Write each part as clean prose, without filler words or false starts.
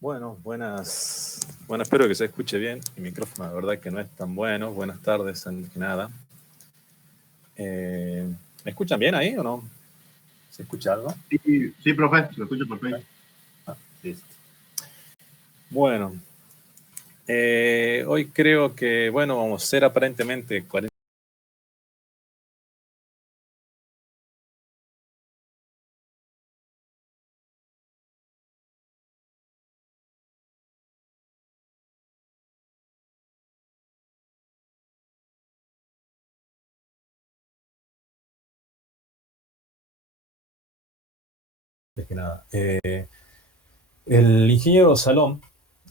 Bueno, buenas. Bueno, espero que se escuche bien. Mi micrófono, la verdad que no es tan bueno. Buenas tardes, antes que nada. ¿Me escuchan bien ahí o no? ¿Se escucha algo? Sí, profe, lo escucho perfecto. Listo. Bueno, hoy creo que, bueno, vamos a hacer aparentemente 40. De que nada. El ingeniero Salom,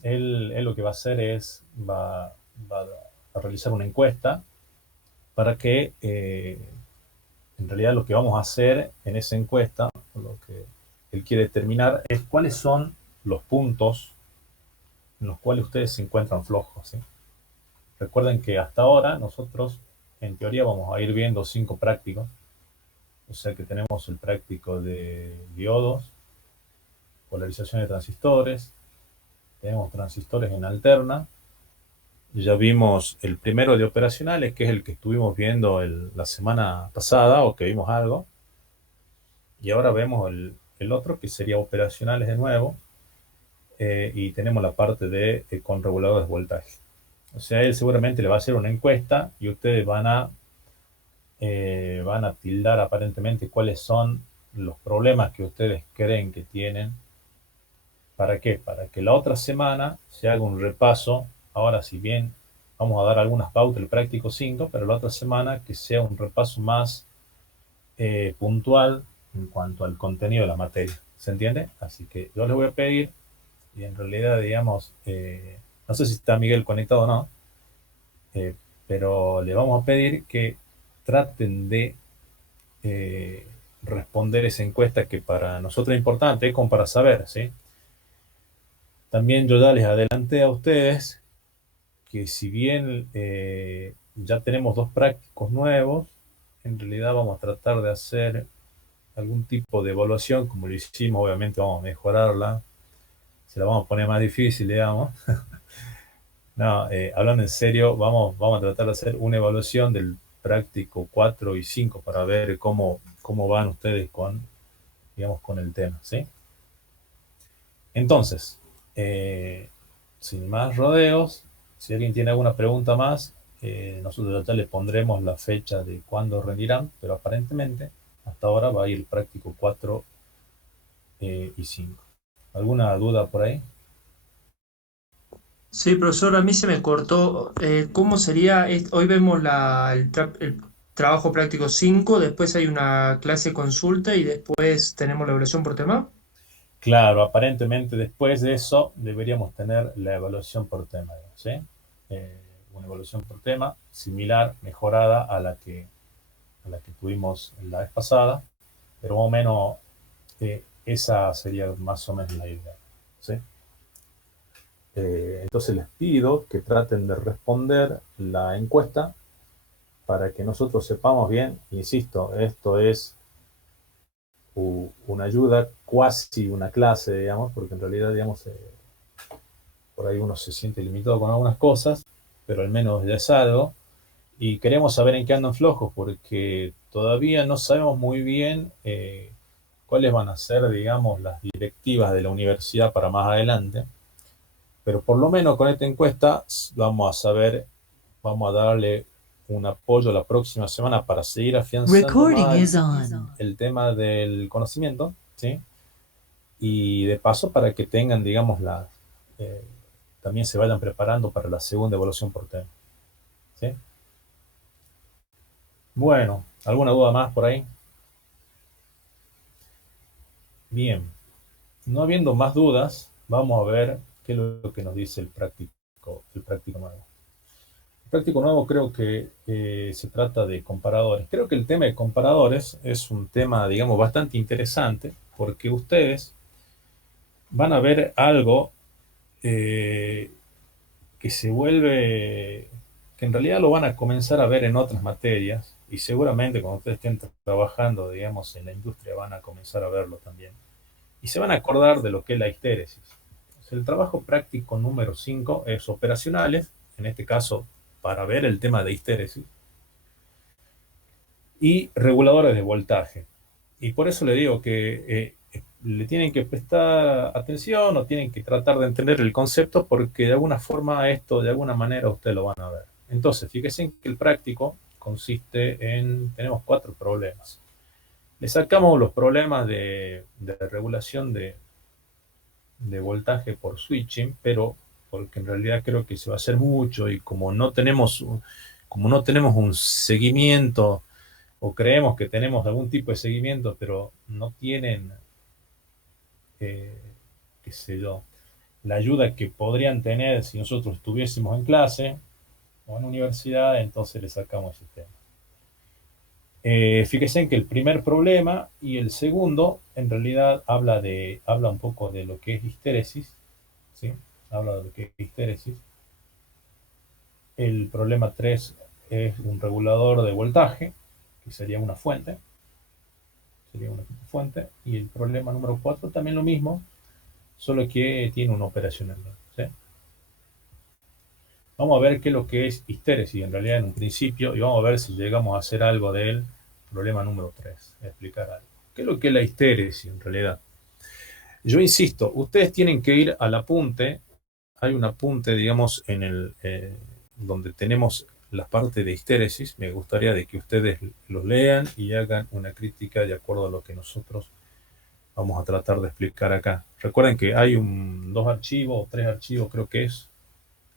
él lo que va a hacer es, va a realizar una encuesta para que, en realidad lo que vamos a hacer en esa encuesta, lo que él quiere determinar es cuáles son los puntos en los cuales ustedes se encuentran flojos, ¿sí? Recuerden que hasta ahora nosotros, en teoría, vamos a ir viendo 5 prácticos. O sea que tenemos el práctico de diodos, polarización de transistores, tenemos transistores en alterna. Ya vimos el primero de operacionales, que es el que estuvimos viendo la semana pasada, o que vimos algo. Y ahora vemos el otro, que sería operacionales de nuevo. Y tenemos la parte de con reguladores de voltaje. O sea, él seguramente le va a hacer una encuesta y ustedes van a tildar aparentemente cuáles son los problemas que ustedes creen que tienen. ¿Para qué? Para que la otra semana se haga un repaso. Ahora, si bien vamos a dar algunas pautas del práctico 5, pero la otra semana que sea un repaso más puntual en cuanto al contenido de la materia. ¿Se entiende? Así que yo les voy a pedir, y en realidad, digamos, no sé si está Miguel conectado o no, pero le vamos a pedir que traten de responder esa encuesta que para nosotros es importante, como para saber, ¿sí? También yo ya les adelanté a ustedes que si bien ya tenemos 2 prácticos nuevos, en realidad vamos a tratar de hacer algún tipo de evaluación, como lo hicimos, obviamente vamos a mejorarla, se la vamos a poner más difícil, digamos. No, hablando en serio, vamos a tratar de hacer una evaluación del práctico 4 y 5 para ver cómo van ustedes con, digamos, con el tema, ¿sí? Entonces, sin más rodeos, si alguien tiene alguna pregunta más, nosotros ya le pondremos la fecha de cuándo rendirán, pero aparentemente hasta ahora va a ir el práctico 4 y 5. ¿Alguna duda por ahí? Sí, profesor, a mí se me cortó. ¿Cómo sería? Hoy vemos el trabajo práctico 5, después hay una clase consulta y después tenemos la evaluación por tema. Claro, aparentemente después de eso deberíamos tener la evaluación por tema, ¿sí? Una evaluación por tema similar, mejorada a la que tuvimos la vez pasada, pero más o menos esa sería más o menos la idea, ¿sí? Entonces les pido que traten de responder la encuesta para que nosotros sepamos bien. Insisto, esto es una ayuda, cuasi una clase, digamos, porque en realidad, digamos, por ahí uno se siente limitado con algunas cosas, pero al menos ya es algo. Y queremos saber en qué andan flojos, porque todavía no sabemos muy bien cuáles van a ser, digamos, las directivas de la universidad para más adelante, pero por lo menos con esta encuesta vamos a saber, vamos a darle un apoyo la próxima semana para seguir afianzando más el tema del conocimiento, ¿sí? Y de paso para que tengan, digamos, también se vayan preparando para la segunda evaluación por tema, ¿sí? Bueno, ¿alguna duda más por ahí? Bien, no habiendo más dudas, vamos a ver qué es lo que nos dice el práctico nuevo. El práctico nuevo creo que se trata de comparadores. Creo que el tema de comparadores es un tema, digamos, bastante interesante porque ustedes van a ver algo que se vuelve, que en realidad lo van a comenzar a ver en otras materias y seguramente cuando ustedes estén trabajando, digamos, en la industria van a comenzar a verlo también. Y se van a acordar de lo que es la histéresis. El trabajo práctico número 5 es operacionales, en este caso para ver el tema de histéresis, y reguladores de voltaje. Y por eso le digo que le tienen que prestar atención o tienen que tratar de entender el concepto porque de alguna forma esto, de alguna manera ustedes lo van a ver. Entonces, fíjense que el práctico consiste en, tenemos 4 problemas. Le sacamos los problemas de regulación de voltaje por switching, pero porque en realidad creo que se va a hacer mucho y como no tenemos un seguimiento o creemos que tenemos algún tipo de seguimiento, pero no tienen, qué sé yo, la ayuda que podrían tener si nosotros estuviésemos en clase o en universidad, entonces le sacamos ese tema. Fíjense que el primer problema y el segundo en realidad habla un poco de lo que es histéresis, ¿sí? Habla de lo que es histéresis. El problema 3 es un regulador de voltaje, que sería una fuente. Y el problema número 4 también lo mismo, solo que tiene una operación, ¿sí? Vamos a ver qué es lo que es histéresis en realidad en un principio y vamos a ver si llegamos a hacer algo del problema número 3. Voy a explicar algo. ¿Qué es lo que es la histéresis en realidad? Yo insisto, ustedes tienen que ir al apunte. Hay un apunte, digamos, donde tenemos la parte de histéresis. Me gustaría de que ustedes los lean y hagan una crítica de acuerdo a lo que nosotros vamos a tratar de explicar acá. Recuerden que hay 2 archivos o 3 archivos, creo que es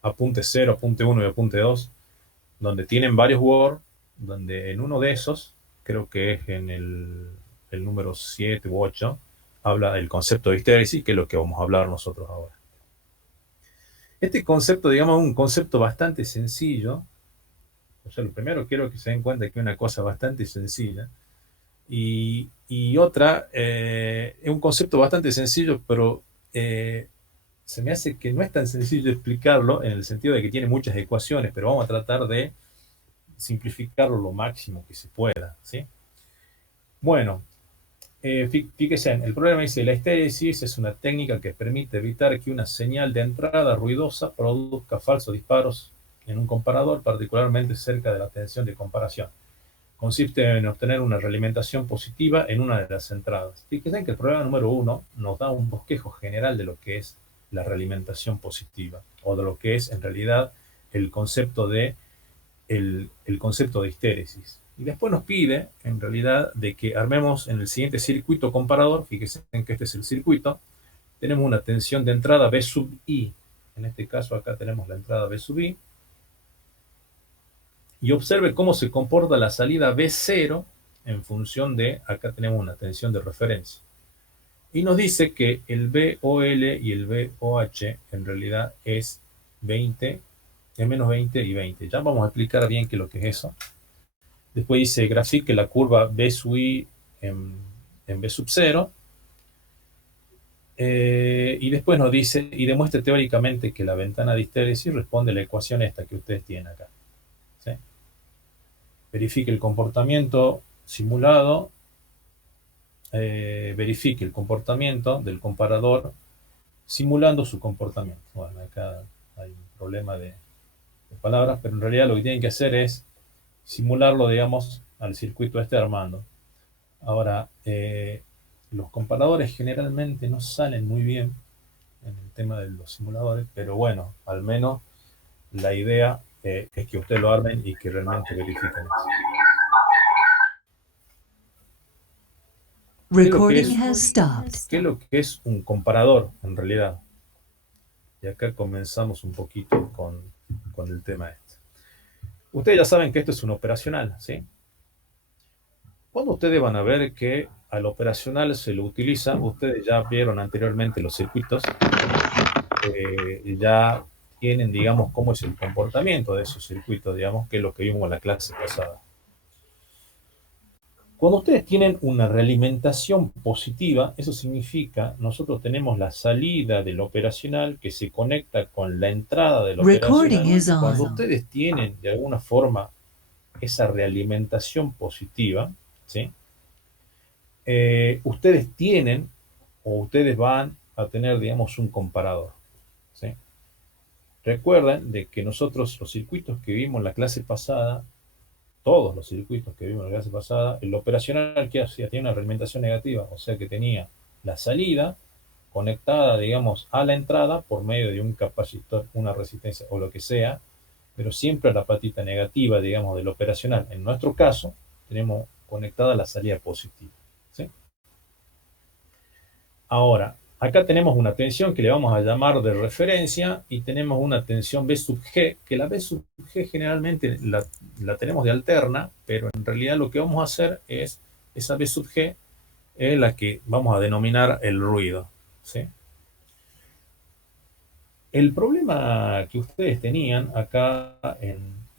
apunte 0, apunte 1 y apunte 2, donde tienen varios Word, donde en uno de esos, creo que es en el número 7 u 8, habla del concepto de histéresis, que es lo que vamos a hablar nosotros ahora. Este concepto, digamos, es un concepto bastante sencillo. O sea, lo primero quiero que se den cuenta que es una cosa bastante sencilla. Y otra, es un concepto bastante sencillo, pero se me hace que no es tan sencillo explicarlo en el sentido de que tiene muchas ecuaciones, pero vamos a tratar de simplificarlo lo máximo que se pueda, ¿sí? Bueno, fíjese, el problema dice, la histéresis es una técnica que permite evitar que una señal de entrada ruidosa produzca falsos disparos en un comparador, particularmente cerca de la tensión de comparación. Consiste en obtener una realimentación positiva en una de las entradas. Fíjense que el problema número 1 nos da un bosquejo general de lo que es la realimentación positiva, o de lo que es en realidad el concepto de histéresis. Y después nos pide, en realidad, de que armemos en el siguiente circuito comparador. Fíjense que este es el circuito. Tenemos una tensión de entrada B sub I. En este caso acá tenemos la entrada B sub I. Y observe cómo se comporta la salida B0 en función de, acá tenemos una tensión de referencia. Y nos dice que el VOL y el VOH en realidad es 20, es menos 20 y 20. Ya vamos a explicar bien qué es lo que es eso. Después dice, grafique la curva B sub I en B sub 0. Y después nos dice, y demuestre teóricamente que la ventana de histéresis responde a la ecuación esta que ustedes tienen acá, ¿sí? Verifique el comportamiento simulado, verifique el comportamiento del comparador simulando su comportamiento. Bueno, acá hay un problema de palabras, pero en realidad lo que tienen que hacer es simularlo, digamos, al circuito este armando. Ahora, los comparadores generalmente no salen muy bien en el tema de los simuladores, pero bueno, al menos la idea es que ustedes lo armen y que realmente verifiquen eso. Recording has stopped. ¿Qué es lo que es un comparador en realidad? Y acá comenzamos un poquito con el tema este. Ustedes ya saben que esto es un operacional, ¿sí? Cuando ustedes van a ver que al operacional se lo utiliza, ustedes ya vieron anteriormente los circuitos, ya tienen, digamos, cómo es el comportamiento de esos circuitos, digamos, que es lo que vimos en la clase pasada. Cuando ustedes tienen una realimentación positiva, eso significa, nosotros tenemos la salida del operacional que se conecta con la entrada del Recording operacional. is on. Cuando ustedes tienen, de alguna forma, esa realimentación positiva, ¿sí? Ustedes tienen, o ustedes van a tener, digamos, un comparador, ¿sí? Recuerden de que nosotros, los circuitos que vimos en la clase pasada, todos los circuitos que vimos en la clase pasada, el operacional que hacía tenía una realimentación negativa, o sea que tenía la salida conectada, digamos, a la entrada por medio de un capacitor, una resistencia o lo que sea, pero siempre a la patita negativa, digamos, del operacional. En nuestro caso, tenemos conectada la salida positiva, ¿sí? Ahora, acá tenemos una tensión que le vamos a llamar de referencia y tenemos una tensión B sub G, que la B sub G generalmente la tenemos de alterna, pero en realidad lo que vamos a hacer es, esa B sub G es la que vamos a denominar el ruido, ¿sí? El problema que ustedes tenían acá,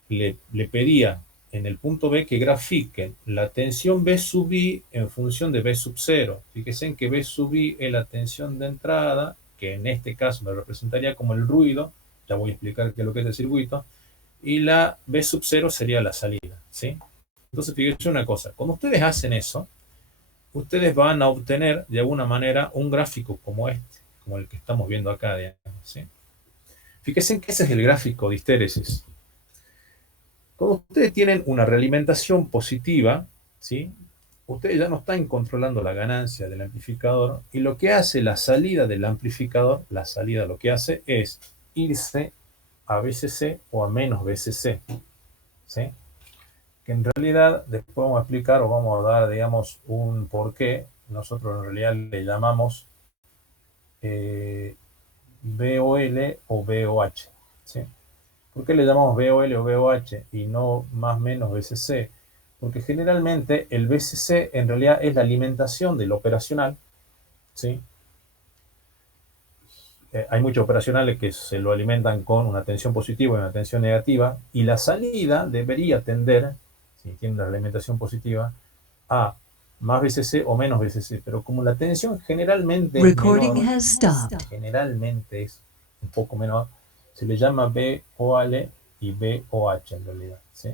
le pedía en el punto B que grafiquen la tensión B sub I en función de B sub 0. Fíjense en que B sub I es la tensión de entrada, que en este caso me representaría como el ruido, ya voy a explicar qué es lo que es el circuito, y la B sub 0 sería la salida, ¿sí? Entonces fíjense una cosa, cuando ustedes hacen eso, ustedes van a obtener de alguna manera un gráfico como este, como el que estamos viendo acá, digamos, ¿sí? Fíjense que ese es el gráfico de histéresis. Cuando ustedes tienen una realimentación positiva, ¿sí? Ustedes ya no están controlando la ganancia del amplificador y lo que hace la salida del amplificador, la salida lo que hace es irse a VCC o a menos VCC, ¿sí? Que en realidad después vamos a explicar o vamos a dar, digamos, un porqué. Nosotros en realidad le llamamos VOL o VOH, ¿sí? ¿Por qué le llamamos VOL o VOH y no más menos VCC? Porque generalmente el VCC en realidad es la alimentación del operacional, ¿sí? Hay muchos operacionales que se lo alimentan con una tensión positiva y una tensión negativa, y la salida debería tender, si tiene la alimentación positiva, a más VCC o menos VCC, pero como la tensión generalmente es Recording menor, has stopped. generalmente es un poco menor, se le llama VOL y VOH en realidad, ¿sí?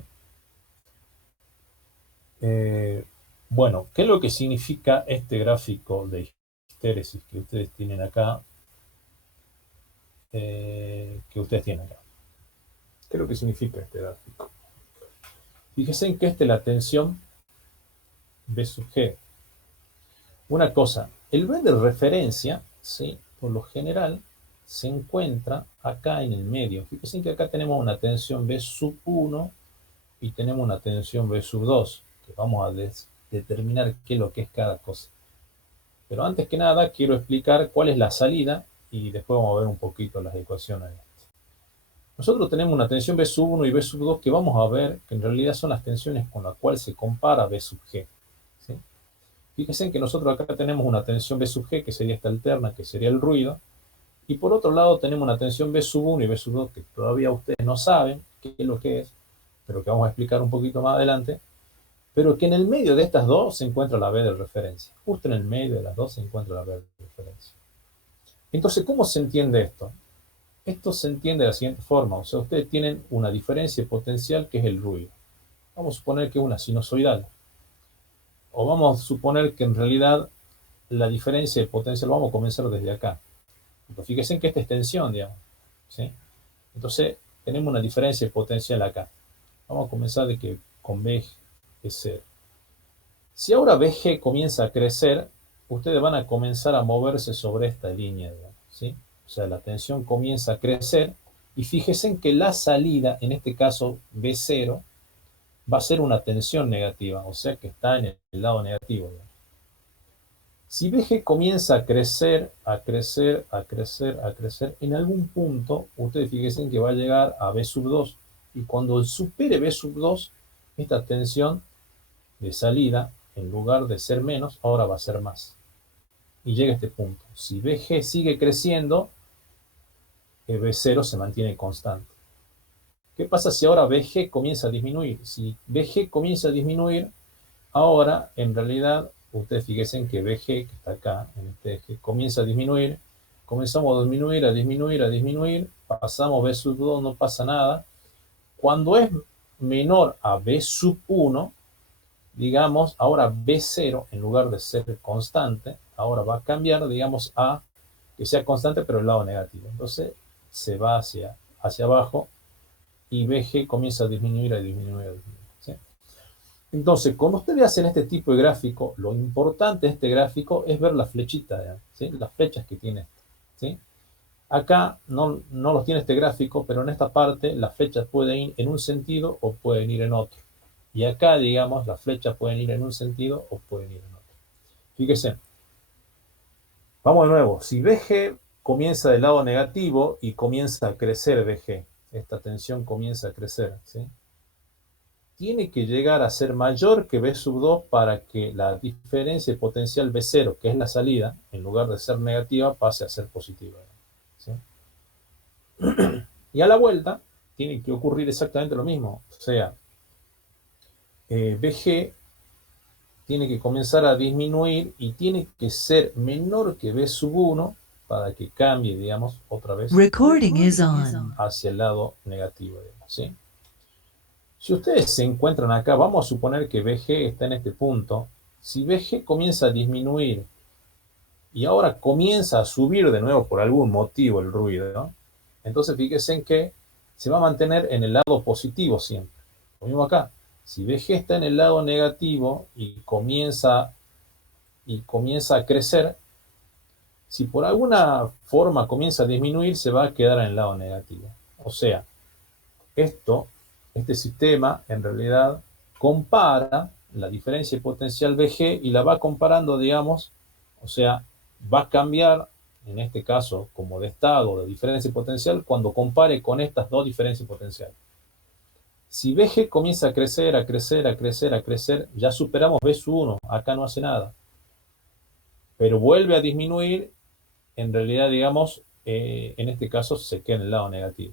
Bueno, ¿qué es lo que significa este gráfico de histéresis que ustedes tienen acá? ¿Qué es lo que significa este gráfico? Fíjense en que esta es la tensión B sub G. Una cosa, el B de referencia, ¿sí? Por lo general, se encuentra acá en el medio. Fíjense que acá tenemos una tensión B sub 1 y tenemos una tensión B sub 2, que vamos a determinar qué es lo que es cada cosa. Pero antes que nada, quiero explicar cuál es la salida y después vamos a ver un poquito las ecuaciones. Nosotros tenemos una tensión B sub 1 y B sub 2 que vamos a ver que en realidad son las tensiones con las cuales se compara B sub G, ¿sí? Fíjense que nosotros acá tenemos una tensión B sub G, que sería esta alterna, que sería el ruido, y por otro lado tenemos una tensión B sub 1 y B sub 2 que todavía ustedes no saben qué es lo que es, pero que vamos a explicar un poquito más adelante, pero que en el medio de estas dos se encuentra la B de referencia. Justo en el medio de las dos se encuentra la B de referencia. Entonces, ¿cómo se entiende esto? Esto se entiende de la siguiente forma, o sea, ustedes tienen una diferencia potencial que es el ruido. Vamos a suponer que es una sinusoidal. O vamos a suponer que en realidad la diferencia de potencial, vamos a comenzar desde acá. Porque fíjense que esta es tensión, digamos, ¿sí? Entonces, tenemos una diferencia de potencial acá. Vamos a comenzar de que con B es 0. Si ahora BG comienza a crecer, ustedes van a comenzar a moverse sobre esta línea, ¿sí? O sea, la tensión comienza a crecer y fíjense en que la salida, en este caso B0, va a ser una tensión negativa, o sea que está en el lado negativo, ¿no? Si BG comienza a crecer, a crecer, a crecer, a crecer, en algún punto, ustedes fíjense que va a llegar a B sub 2. Y cuando supere B sub 2, esta tensión de salida, en lugar de ser menos, ahora va a ser más. Y llega a este punto. Si BG sigue creciendo, B0 se mantiene constante. ¿Qué pasa si ahora BG comienza a disminuir? Si BG comienza a disminuir, ahora en realidad, ustedes fíjense que BG, que está acá en este eje, comienza a disminuir. Comenzamos a disminuir, a disminuir, a disminuir. Pasamos B sub 2, no pasa nada. Cuando es menor a B sub 1, digamos, ahora B0, en lugar de ser constante, ahora va a cambiar, digamos, a que sea constante, pero el lado negativo. Entonces, se va hacia abajo y BG comienza a disminuir, a disminuir, a disminuir, ¿sí? Entonces, cuando ustedes hacen este tipo de gráfico, lo importante de este gráfico es ver la flechita, ¿sí? Las flechas que tiene, ¿sí? Acá no los tiene este gráfico, pero en esta parte las flechas pueden ir en un sentido o pueden ir en otro. Y acá, digamos, las flechas pueden ir en un sentido o pueden ir en otro. Fíjense. Vamos de nuevo. Si BG comienza del lado negativo y comienza a crecer BG, esta tensión comienza a crecer, ¿sí? Tiene que llegar a ser mayor que B sub 2 para que la diferencia de potencial B0, que es la salida, en lugar de ser negativa, pase a ser positiva, ¿sí? Y a la vuelta tiene que ocurrir exactamente lo mismo. O sea, BG tiene que comenzar a disminuir y tiene que ser menor que B sub 1 para que cambie, digamos, otra vez Recording is on. hacia el lado negativo, digamos, ¿sí? Si ustedes se encuentran acá, vamos a suponer que BG está en este punto. Si BG comienza a disminuir y ahora comienza a subir de nuevo por algún motivo el ruido, ¿no? Entonces fíjense en que se va a mantener en el lado positivo siempre. Lo mismo acá. Si BG está en el lado negativo y comienza a crecer, si por alguna forma comienza a disminuir, se va a quedar en el lado negativo. O sea, este sistema en realidad compara la diferencia potencial BG y la va comparando, digamos, o sea, va a cambiar, en este caso, como de estado de diferencia potencial, cuando compare con estas dos diferencias potenciales. Si BG comienza a crecer, a crecer, a crecer, a crecer, ya superamos B sub 1, acá no hace nada. Pero vuelve a disminuir, en realidad, digamos, en este caso se queda en el lado negativo.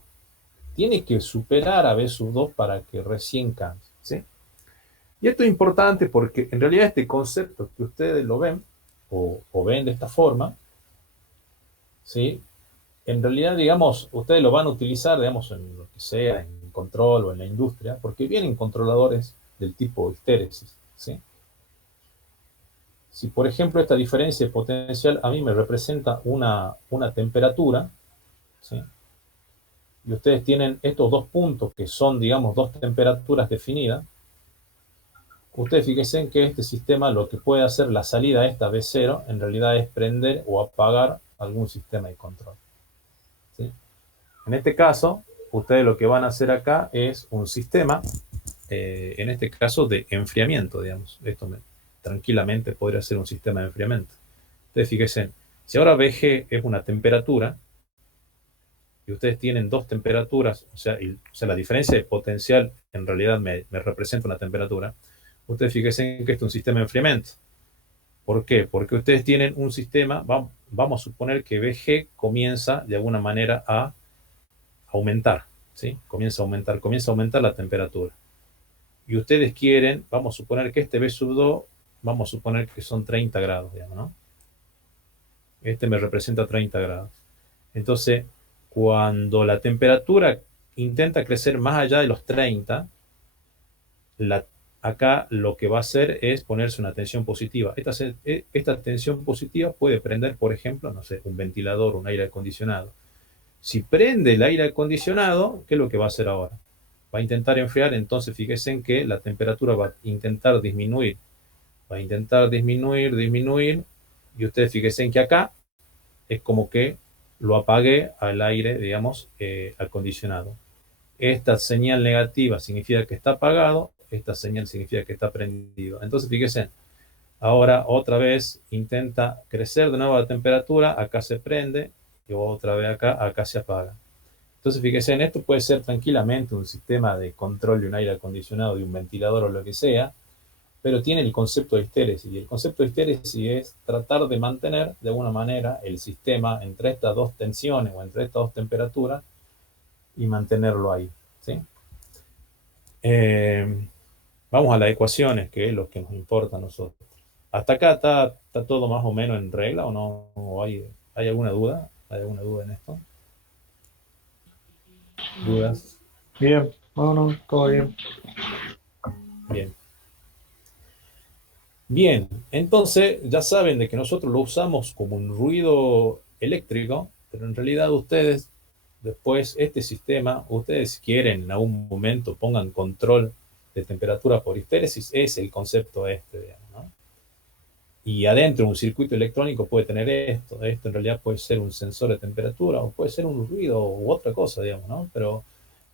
Tiene que superar a B sub 2 para que recién cambie, ¿sí? Y esto es importante porque en realidad este concepto que ustedes lo ven, o ven de esta forma, ¿sí? En realidad, digamos, ustedes lo van a utilizar, digamos, en lo que sea, en control o en la industria, porque vienen controladores del tipo histéresis, ¿sí? Si, por ejemplo, esta diferencia de potencial a mí me representa una temperatura, ¿sí? Y ustedes tienen estos dos puntos que son, digamos, dos temperaturas definidas, ustedes fíjense que este sistema lo que puede hacer la salida esta B0 en realidad es prender o apagar algún sistema de control, ¿sí? En este caso, ustedes lo que van a hacer acá es un sistema, en este caso de enfriamiento, digamos. Esto tranquilamente podría ser un sistema de enfriamiento. Ustedes fíjense, si ahora BG es una temperatura, y ustedes tienen dos temperaturas, o sea, la diferencia de potencial en realidad me representa una temperatura, ustedes fíjense que esto es un sistema de enfriamiento. ¿Por qué? Porque ustedes tienen un sistema, vamos a suponer que BG comienza de alguna manera a aumentar, ¿sí? Comienza a aumentar la temperatura. Y ustedes quieren, vamos a suponer que este B sub 2, vamos a suponer que son 30 grados, digamos, ¿no? Este me representa 30 grados. Entonces, cuando la temperatura intenta crecer más allá de los 30, acá lo que va a hacer es ponerse una tensión positiva. Esta tensión positiva puede prender, por ejemplo, no sé, un ventilador, un aire acondicionado. Si prende el aire acondicionado, ¿qué es lo que va a hacer ahora? va a intentar enfriar, entonces fíjense en que la temperatura va a intentar disminuir. Va a intentar disminuir, y ustedes fíjense en que acá es como que lo apagué al aire, digamos, acondicionado. Esta señal negativa significa que está apagado, esta señal significa que está prendido. Entonces fíjense, ahora otra vez intenta crecer de nuevo la temperatura, acá se prende, y otra vez acá se apaga. Entonces fíjense, en esto puede ser tranquilamente un sistema de control de un aire acondicionado, de un ventilador o lo que sea, pero tiene el concepto de histéresis. Y el concepto de histéresis es tratar de mantener de alguna manera el sistema entre estas dos tensiones o entre estas dos temperaturas y mantenerlo ahí, ¿sí? Vamos a las ecuaciones, que es lo que nos importa a nosotros. ¿Hasta acá está todo más o menos en regla o no? ¿O hay alguna duda? ¿Hay alguna duda en esto? ¿Dudas? Bien, bueno, todo bien. Bien. Bien, entonces ya saben de que nosotros lo usamos como un ruido eléctrico, pero en realidad ustedes, después este sistema, ustedes quieren en algún momento pongan control de temperatura por histéresis, es el concepto digamos, ¿no? Y adentro un circuito electrónico puede tener esto en realidad puede ser un sensor de temperatura o puede ser un ruido u otra cosa, digamos, ¿no? Pero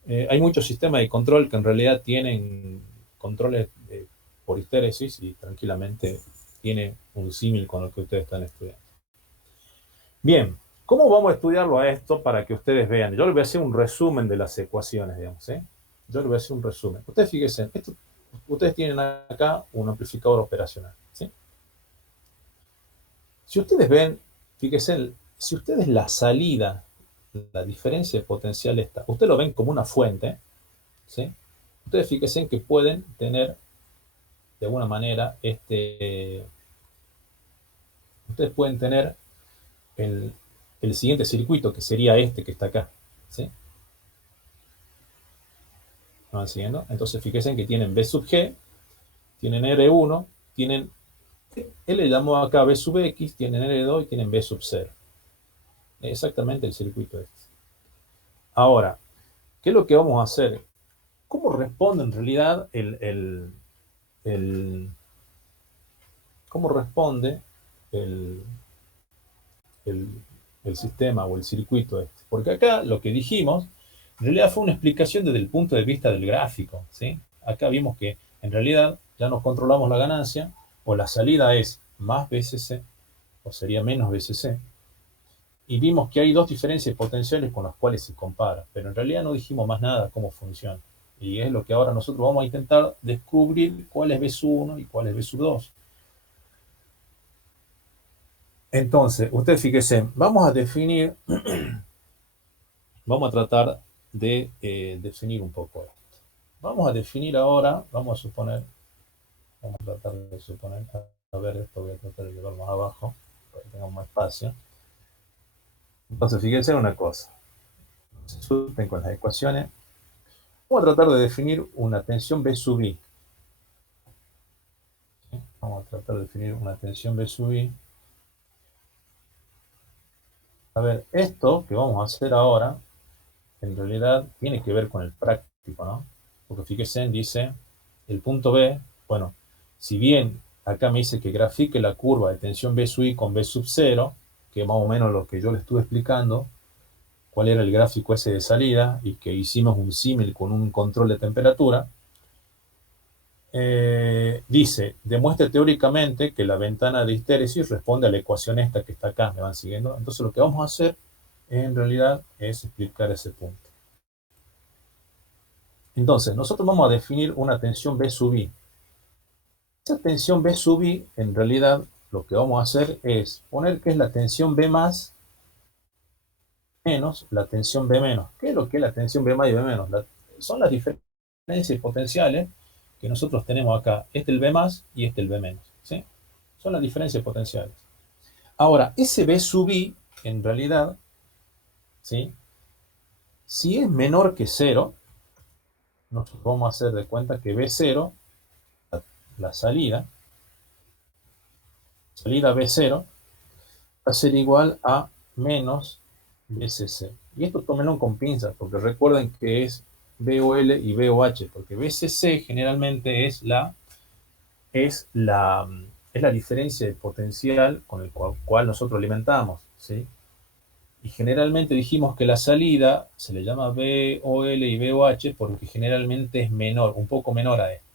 hay muchos sistemas de control que en realidad tienen controles por histéresis y tranquilamente tiene un símil con lo que ustedes están estudiando. Bien, ¿cómo vamos a estudiarlo a esto para que ustedes vean? Yo les voy a hacer un resumen de las ecuaciones, digamos, ¿sí? Yo les voy a hacer un resumen. Ustedes fíjense, ustedes tienen acá un amplificador operacional, ¿sí? Si ustedes ven, fíjense, si ustedes la salida, la diferencia de potencial esta, ustedes lo ven como una fuente, ¿sí? Ustedes fíjense en que pueden tener de alguna manera ustedes pueden tener el siguiente circuito, que sería este que está acá, ¿sí? ¿Me van siguiendo? Entonces fíjense que tienen B sub G, tienen R1, tienen, él le llamó acá B sub X, tienen R2 y tienen B sub 0. Exactamente el circuito este. Ahora, ¿qué es lo que vamos a hacer? ¿Cómo responde en realidad cómo responde el sistema o el circuito este? Porque acá lo que dijimos, en realidad fue una explicación desde el punto de vista del gráfico, ¿sí? Acá vimos que en realidad ya nos controlamos la ganancia, o la salida es más BCC, o sería menos BCC, y vimos que hay dos diferencias potenciales con las cuales se compara, pero en realidad no dijimos más nada cómo funciona. Y es lo que ahora nosotros vamos a intentar descubrir cuál es B sub 1 y cuál es B sub 2. Entonces, ustedes fíjense, vamos a definir, vamos a tratar de definir un poco esto. Vamos a definir ahora, vamos a tratar de suponer, a ver, esto voy a tratar de llevar más abajo, para que tengamos más espacio. Entonces, fíjense una cosa, se suelten con las ecuaciones. Vamos a tratar de definir una tensión B sub I. ¿Sí? Vamos a tratar de definir una tensión B sub I. A ver, esto que vamos a hacer ahora, en realidad tiene que ver con el práctico, ¿no? Porque fíjense, dice, el punto B, bueno, si bien acá me dice que grafique la curva de tensión B sub I con B sub 0, que es más o menos lo que yo le estuve explicando, cuál era el gráfico ese de salida, y que hicimos un símil con un control de temperatura, dice, demuestre teóricamente que la ventana de histéresis responde a la ecuación esta que está acá, ¿me van siguiendo? Entonces lo que vamos a hacer en realidad es explicar ese punto. Entonces, nosotros vamos a definir una tensión B sub I. Esa tensión B sub I, en realidad, lo que vamos a hacer es poner que es la tensión B más menos la tensión B menos. ¿Qué es lo que es la tensión B más y B menos? Son las diferencias potenciales que nosotros tenemos acá. Este el B más y este el B menos, ¿sí? Son las diferencias potenciales. Ahora, ese B sub I, en realidad, ¿sí? Si es menor que 0, nosotros vamos a hacer de cuenta que B0, la salida B0, va a ser igual a menos BCC. Y esto tómenlo con pinzas, porque recuerden que es VOL y VOH, porque VCC generalmente es la diferencia de potencial con el cual nosotros alimentamos, ¿sí? Y generalmente dijimos que la salida se le llama VOL y VOH porque generalmente es menor, un poco menor a esto.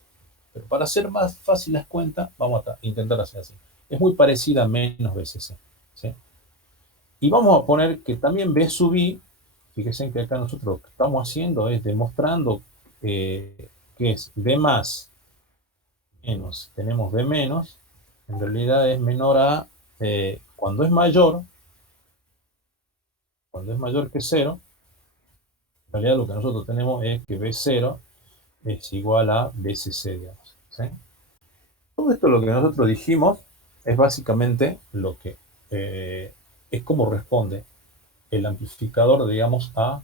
Pero para hacer más fácil las cuentas, vamos a intentar hacer así. Es muy parecida a menos VCC, ¿sí? Y vamos a poner que también V sub I, fíjense que acá nosotros lo que estamos haciendo es demostrando que es V más menos, tenemos V menos, en realidad es menor a, cuando es mayor que 0, en realidad lo que nosotros tenemos es que V0 es igual a VCC, digamos, ¿sí? Todo esto lo que nosotros dijimos es básicamente lo que es como responde el amplificador, digamos, a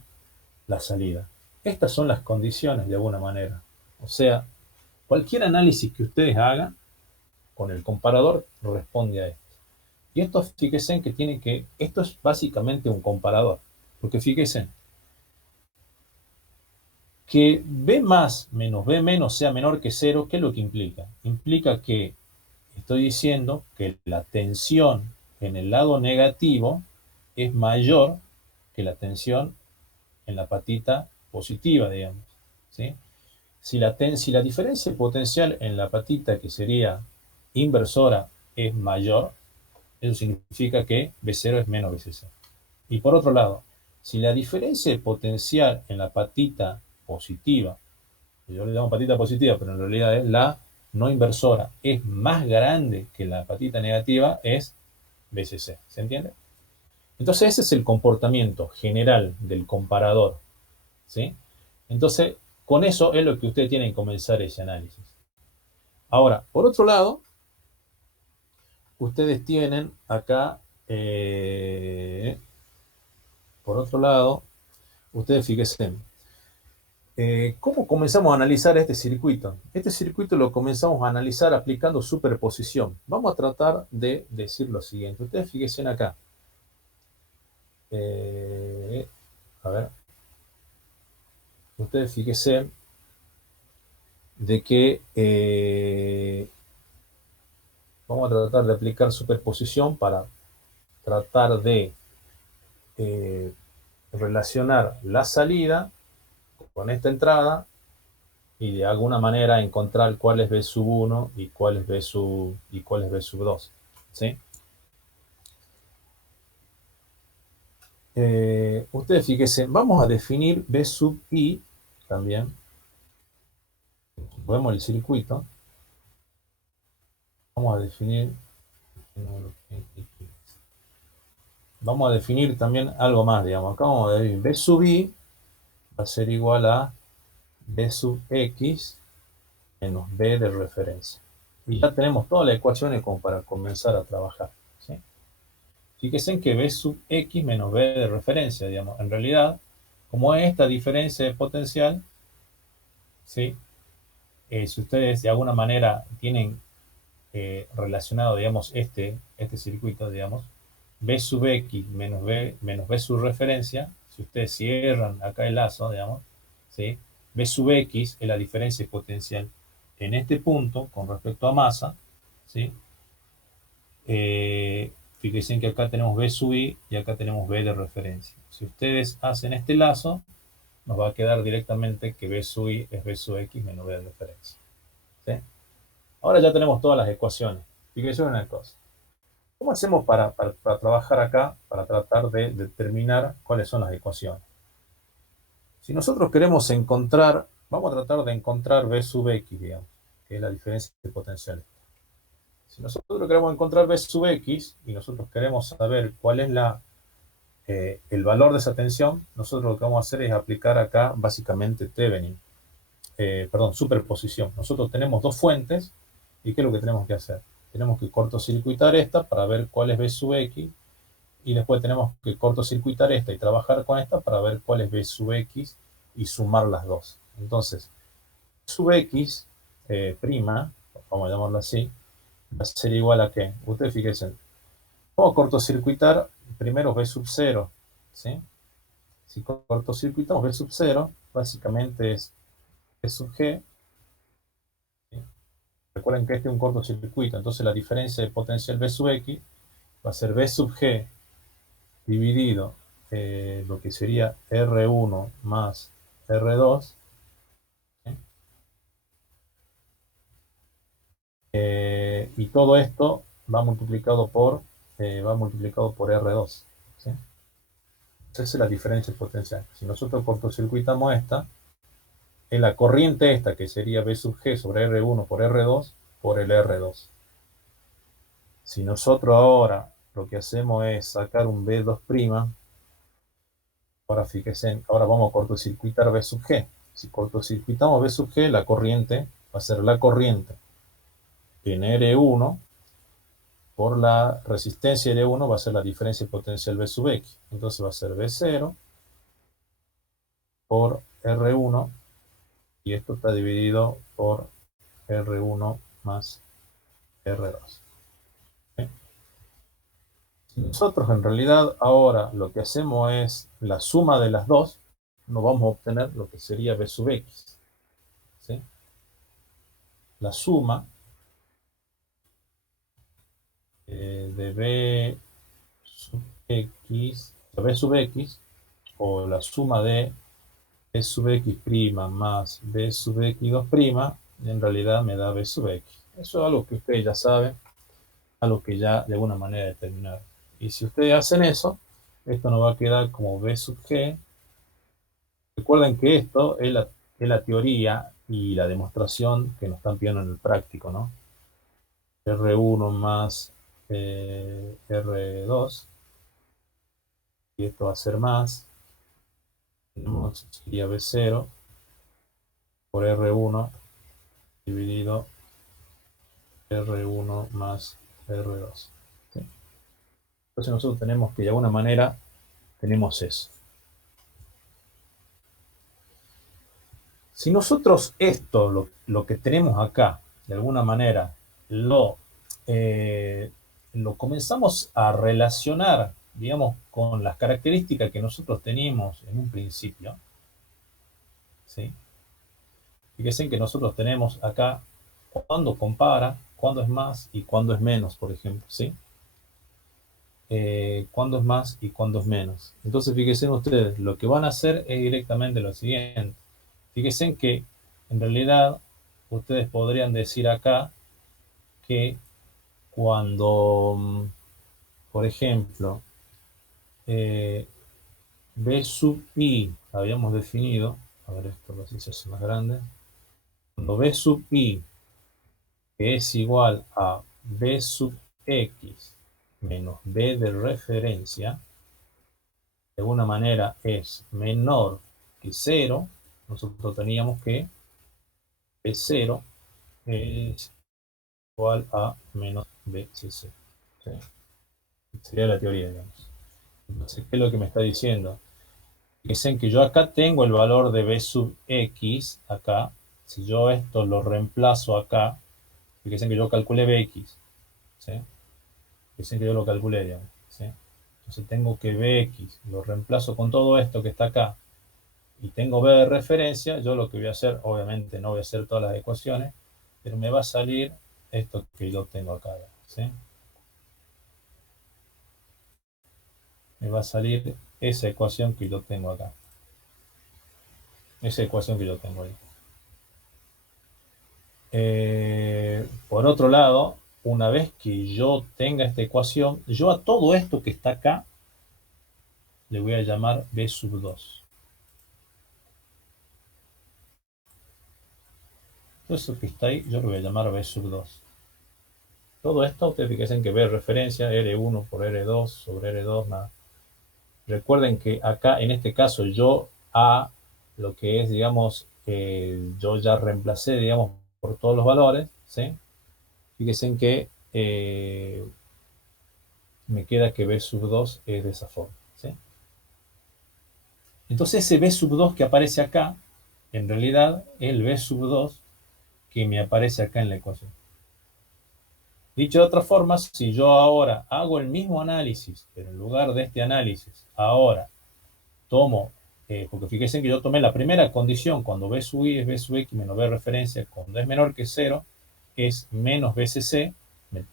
la salida. Estas son las condiciones de alguna manera. O sea, cualquier análisis que ustedes hagan con el comparador responde a esto. Y esto, fíjense en que esto es básicamente un comparador. Porque fíjense que B más menos B menos sea menor que 0, ¿qué es lo que implica? Implica que estoy diciendo que la tensión en el lado negativo es mayor que la tensión en la patita positiva, digamos, ¿sí? Si la diferencia potencial en la patita, que sería inversora, es mayor, eso significa que B0 es menos BCC. Y por otro lado, si la diferencia potencial en la patita positiva, yo le llamo patita positiva, pero en realidad es la no inversora, es más grande que la patita negativa, es BCC. ¿Se entiende? Entonces ese es el comportamiento general del comparador, ¿sí? Entonces, con eso es lo que ustedes tienen que comenzar ese análisis. Ahora, por otro lado, ustedes tienen acá, por otro lado, ustedes fíjense, ¿cómo comenzamos a analizar este circuito? Este circuito lo comenzamos a analizar aplicando superposición. Vamos a tratar de decir lo siguiente. Ustedes fíjense acá. A ver. Ustedes fíjense de que vamos a tratar de aplicar superposición para tratar de relacionar la salida con esta entrada y de alguna manera encontrar cuál es B sub 1 y cuál es B sub 2, ¿sí? Ustedes fíjense, vamos a definir B sub I también. Vemos el circuito. Vamos a definir también algo más, digamos. Acá vamos a decir B sub I va a ser igual a B sub X menos B de referencia. Y ya tenemos todas las ecuaciones como para comenzar a trabajar, ¿sí? Fíjense en que B sub X menos B de referencia, digamos. En realidad, como es esta diferencia de potencial, ¿sí? Si ustedes de alguna manera tienen relacionado, digamos, este circuito, digamos, B sub X menos B sub referencia, si ustedes cierran acá el lazo, digamos, ¿sí? B sub X es la diferencia potencial en este punto con respecto a masa, ¿sí? Fíjense que acá tenemos B sub I y acá tenemos B de referencia. Si ustedes hacen este lazo, nos va a quedar directamente que B sub I es B sub X menos B de referencia, ¿sí? Ahora ya tenemos todas las ecuaciones. Fíjense una cosa. ¿Cómo hacemos para trabajar acá, para tratar de determinar cuáles son las ecuaciones? Si nosotros queremos encontrar, vamos a tratar de encontrar B sub X, digamos, que es la diferencia de potencial. Si nosotros queremos encontrar B sub X y nosotros queremos saber cuál es el valor de esa tensión, nosotros lo que vamos a hacer es aplicar acá básicamente Thevenin, superposición. Nosotros tenemos dos fuentes y ¿qué es lo que tenemos que hacer? Tenemos que cortocircuitar esta para ver cuál es B sub X y después tenemos que cortocircuitar esta y trabajar con esta para ver cuál es B sub X y sumar las dos. Entonces, sub X prima, vamos a llamarlo así, va a ser igual a ¿qué? Ustedes fíjense, vamos a cortocircuitar primero B sub 0, ¿sí? Si cortocircuitamos B sub 0, básicamente es B sub G. ¿Sí? Recuerden que este es un cortocircuito, entonces la diferencia de potencial B sub X va a ser B sub G dividido lo que sería R1 más R2. ¿Sí? Y todo esto va multiplicado por R2. ¿Sí? Esa es la diferencia potencial. Si nosotros cortocircuitamos esta, es la corriente esta, que sería B sub G sobre R1 por R2 por el R2. Si nosotros ahora lo que hacemos es sacar un B2', ahora fíjense, ahora vamos a cortocircuitar B sub G. Si cortocircuitamos B sub G, la corriente va a ser la corriente en R1 por la resistencia R1 va a ser la diferencia potencial B sub X. Entonces va a ser B0 por R1 y esto está dividido por R1 más R2. ¿Sí? Si nosotros en realidad ahora lo que hacemos es la suma de las dos, nos vamos a obtener lo que sería B sub X. ¿Sí? La suma de B sub X o la suma de B sub X' más B sub X2', en realidad me da B sub X. Eso es algo que ustedes ya saben, algo que ya de alguna manera determinaron. Y si ustedes hacen eso, esto nos va a quedar como B sub G. Recuerden que esto es la teoría y la demostración que nos están pidiendo en el práctico, ¿no? R1 más R2. Y esto va a ser más. Tenemos sería B0 por R1 dividido R1 más R2. ¿Sí? Entonces nosotros tenemos que de alguna manera tenemos eso. Si nosotros esto, lo que tenemos acá, de alguna manera, lo comenzamos a relacionar, digamos, con las características que nosotros teníamos en un principio, ¿sí? Fíjense que nosotros tenemos acá cuando compara, cuándo es más y cuándo es menos, por ejemplo, ¿sí? Cuándo es más y cuándo es menos. Entonces, fíjense ustedes, lo que van a hacer es directamente lo siguiente. Fíjense que en realidad ustedes podrían decir acá que cuando, por ejemplo, B sub I habíamos definido, a ver esto así se hace más grande, cuando B sub I que es igual a B sub X menos B de referencia, de alguna manera es menor que 0, nosotros teníamos que B0 es igual a menos BCC. ¿Sí? Sería la teoría, digamos. Entonces, ¿qué es lo que me está diciendo? Fíjense que yo acá tengo el valor de B sub X, acá. Si yo esto lo reemplazo acá, fíjense que yo calculé Bx. ¿Sí? Fíjense que yo lo calculé, digamos. ¿Sí? Entonces tengo que Bx, lo reemplazo con todo esto que está acá, y tengo B de referencia. Yo lo que voy a hacer, obviamente no voy a hacer todas las ecuaciones, pero me va a salir esto que yo tengo acá, ¿sí? Me va a salir esa ecuación que yo tengo acá. Esa ecuación que yo tengo ahí. Por otro lado, una vez que yo tenga esta ecuación, yo a todo esto que está acá le voy a llamar B sub 2. Todo eso que está ahí, yo lo voy a llamar B sub 2. Todo esto, ustedes fíjense que B referencia R1 por R2 sobre R2 más. Recuerden que acá, en este caso, yo a lo que es, digamos, yo ya reemplacé, digamos, por todos los valores, ¿sí? Fíjense que me queda que B sub 2 es de esa forma, ¿sí? Entonces ese B sub 2 que aparece acá, en realidad es el B sub 2 que me aparece acá en la ecuación. Dicho de otra forma, si yo ahora hago el mismo análisis, pero en lugar de este análisis, ahora tomo porque fíjense que yo tomé la primera condición, cuando B sub i es B sub x menos B de referencia, cuando es menor que 0, es menos BCC, me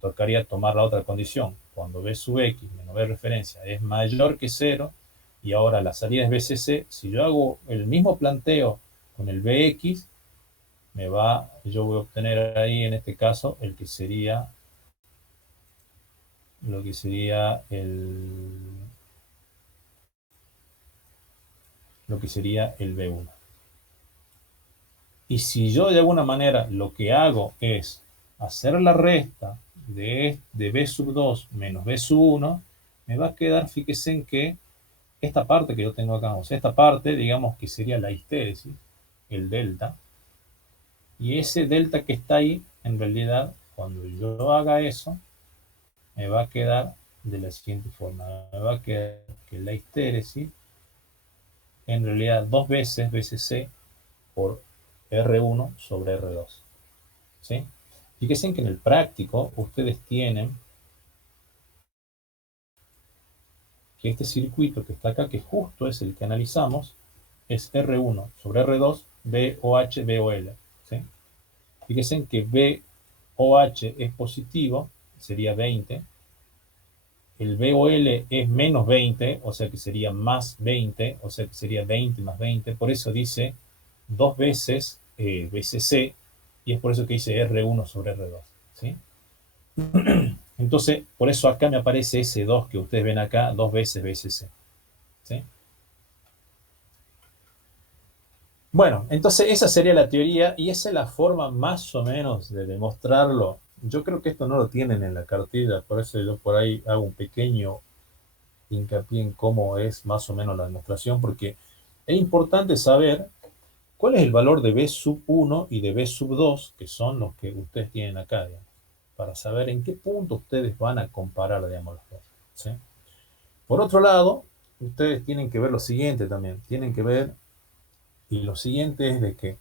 tocaría tomar la otra condición, cuando B sub x menos B de referencia es mayor que 0, y ahora la salida es BCC, si yo hago el mismo planteo con el BX, yo voy a obtener ahí en este caso lo que sería el B1. Y si yo de alguna manera lo que hago es hacer la resta de B sub 2 menos B sub 1, me va a quedar, fíjense en que esta parte que yo tengo acá, o sea, esta parte, digamos que sería la histéresis, el delta, y ese delta que está ahí, en realidad, cuando yo haga eso, me va a quedar de la siguiente forma. Me va a quedar que la histéresis, en realidad, 2 veces BCC por R1 sobre R2. ¿Sí? Fíjense que en el práctico, ustedes tienen que este circuito que está acá, que justo es el que analizamos, es R1 sobre R2, BOH, BOL. ¿Sí? Fíjense que BOH es positivo, sería 20. El BOL es menos 20, o sea que sería más 20, o sea que sería 20 más 20. Por eso dice 2 veces BCC, y es por eso que dice R1 sobre R2. ¿Sí? Entonces, por eso acá me aparece ese 2 que ustedes ven acá, 2 veces BCC. ¿Sí? Bueno, entonces esa sería la teoría y esa es la forma más o menos de demostrarlo. Yo creo que esto no lo tienen en la cartilla, por eso yo por ahí hago un pequeño hincapié en cómo es más o menos la demostración, porque es importante saber cuál es el valor de B sub 1 y de B sub 2, que son los que ustedes tienen acá, digamos, para saber en qué punto ustedes van a comparar, digamos, las cosas. ¿Sí? Por otro lado, ustedes tienen que ver lo siguiente también, tienen que ver, y lo siguiente es de que,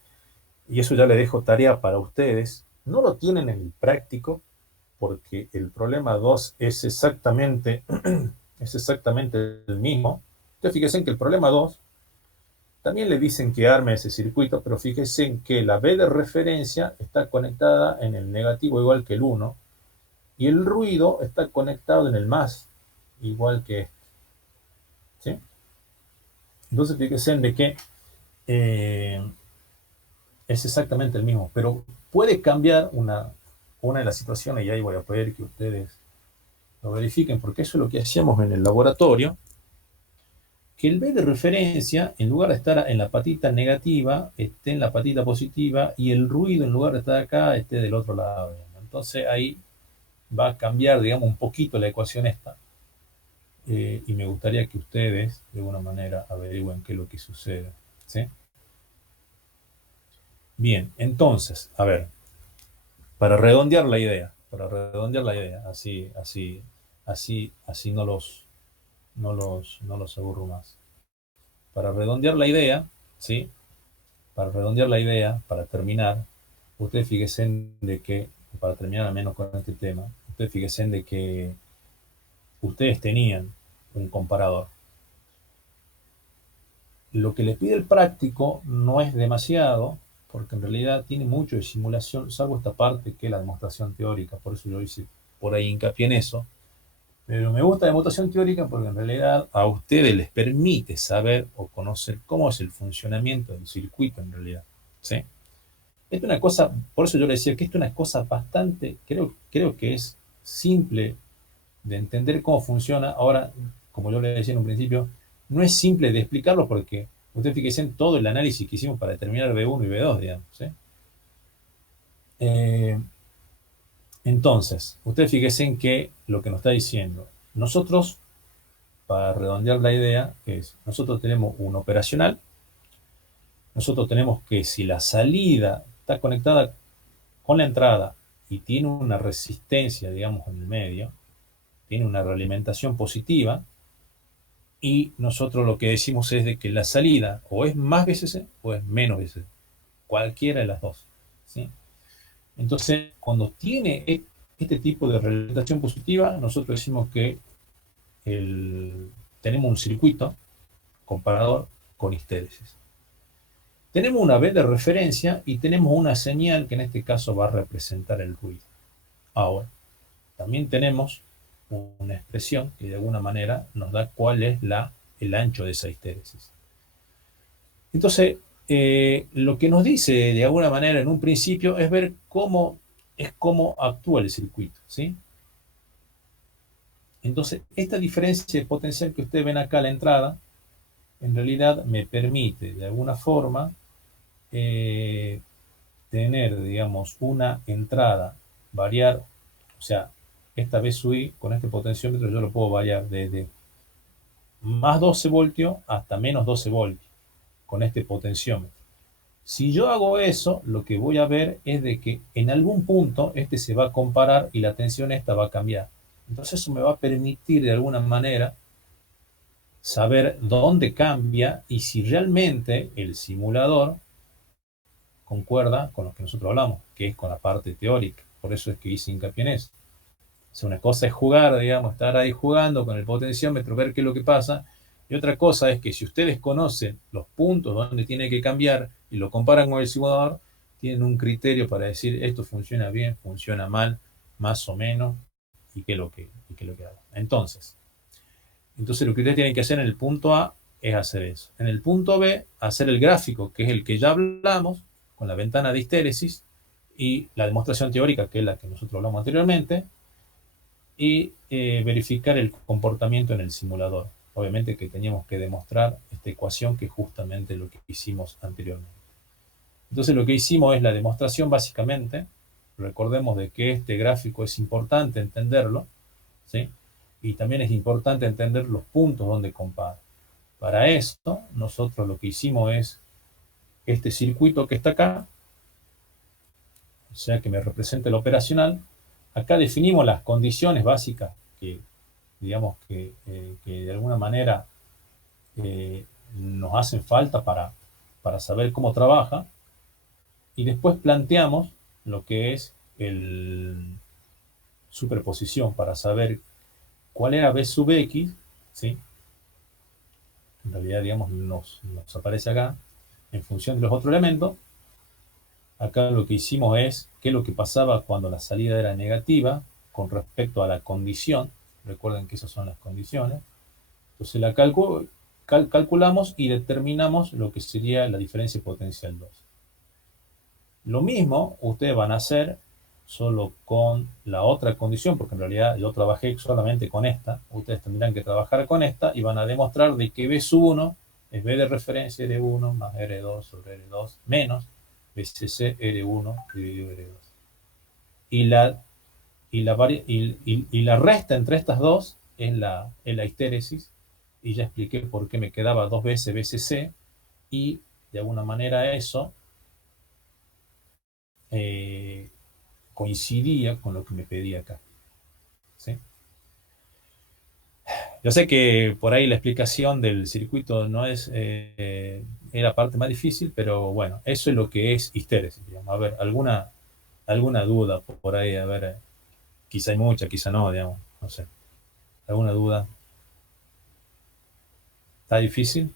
y eso ya le dejo tarea para ustedes, no lo tienen en el práctico, porque el problema 2 es exactamente el mismo. Entonces fíjense que el problema 2 también le dicen que arme ese circuito, pero fíjense que la B de referencia está conectada en el negativo igual que el 1, y el ruido está conectado en el más igual que este. ¿Sí? Entonces fíjense de que es exactamente el mismo, pero puede cambiar una de las situaciones, y ahí voy a pedir que ustedes lo verifiquen, porque eso es lo que hacíamos en el laboratorio, que el B de referencia, en lugar de estar en la patita negativa, esté en la patita positiva, y el ruido, en lugar de estar acá, esté del otro lado. Entonces ahí va a cambiar, digamos, un poquito la ecuación esta, y me gustaría que ustedes, de alguna manera, averigüen qué es lo que sucede. ¿Sí? Bien, entonces, a ver, para redondear la idea, así no los aburro más. Para redondear la idea, ¿sí? Para terminar, ustedes fíjense de que, para terminar al menos con este tema, ustedes fíjense de que ustedes tenían un comparador. Lo que les pide el práctico no es demasiado, porque en realidad tiene mucho de simulación, salvo esta parte que es la demostración teórica, por eso yo hice por ahí hincapié en eso. Pero me gusta la demostración teórica porque en realidad a ustedes les permite saber o conocer cómo es el funcionamiento del circuito en realidad. ¿Sí? Esto es una cosa, por eso yo le decía que esto es una cosa bastante, creo que es simple de entender cómo funciona. Ahora, como yo le decía en un principio, no es simple de explicarlo porque ustedes fíjense en todo el análisis que hicimos para determinar B1 y B2, digamos. ¿Sí? Entonces, ustedes fíjense en que lo que nos está diciendo, nosotros, para redondear la idea, es, nosotros tenemos un operacional, nosotros tenemos que si la salida está conectada con la entrada y tiene una resistencia, digamos, en el medio, tiene una realimentación positiva, y nosotros lo que decimos es de que la salida o es más BCC o es menos BCC, cualquiera de las dos. ¿Sí? Entonces, cuando tiene este tipo de realimentación positiva, nosotros decimos que tenemos un circuito comparador con histéresis. Tenemos una B de referencia y tenemos una señal que en este caso va a representar el ruido. Ahora, también tenemos una expresión que de alguna manera nos da cuál es el ancho de esa histéresis. Entonces, lo que nos dice de alguna manera en un principio es ver cómo actúa el circuito, ¿sí? Entonces, esta diferencia de potencial que ustedes ven acá a la entrada, en realidad me permite de alguna forma tener, digamos, una entrada, variar, o sea, esta vez subí con este potenciómetro, yo lo puedo variar desde más 12 voltios hasta menos 12 voltios con este potenciómetro. Si yo hago eso, lo que voy a ver es de que en algún punto este se va a comparar y la tensión esta va a cambiar. Entonces eso me va a permitir de alguna manera saber dónde cambia y si realmente el simulador concuerda con lo que nosotros hablamos, que es con la parte teórica. Por eso es que hice hincapié en eso. O sea, una cosa es jugar, digamos, estar ahí jugando con el potenciómetro, ver qué es lo que pasa. Y otra cosa es que si ustedes conocen los puntos donde tiene que cambiar y lo comparan con el simulador, tienen un criterio para decir esto funciona bien, funciona mal, más o menos, y qué es lo que hago. Entonces lo que ustedes tienen que hacer en el punto A es hacer eso. En el punto B, hacer el gráfico, que es el que ya hablamos, con la ventana de histéresis, y la demostración teórica, que es la que nosotros hablamos anteriormente, y verificar el comportamiento en el simulador. Obviamente que teníamos que demostrar esta ecuación, que es justamente lo que hicimos anteriormente. Entonces lo que hicimos es la demostración básicamente. Recordemos de que este gráfico es importante entenderlo, ¿sí? Y también es importante entender los puntos donde compara. Para esto, nosotros lo que hicimos es este circuito que está acá, o sea que me representa el operacional. Acá definimos las condiciones básicas que, digamos, que de alguna manera nos hacen falta para saber cómo trabaja. Y después planteamos lo que es el superposición para saber cuál era B sub X, ¿sí? En realidad, digamos, nos aparece acá en función de los otros elementos. Acá lo que hicimos es qué es lo que pasaba cuando la salida era negativa con respecto a la condición. Recuerden que esas son las condiciones. Entonces la calculamos y determinamos lo que sería la diferencia potencial 2. Lo mismo ustedes van a hacer solo con la otra condición, porque en realidad yo trabajé solamente con esta. Ustedes tendrán que trabajar con esta y van a demostrar de que B sub 1 es B de referencia R1 más R2 sobre R2 menos BCC R1 dividido R2. Y la resta entre estas dos es la histéresis, y ya expliqué por qué me quedaba 2 veces BCC, y de alguna manera eso coincidía con lo que me pedía acá, ¿sí? Yo sé que por ahí la explicación del circuito no es la parte más difícil, pero bueno, eso es lo que es histéresis, digamos. A ver, alguna duda por ahí, a ver, quizá hay mucha, quizá no, digamos, no sé. ¿Alguna duda? ¿Está difícil?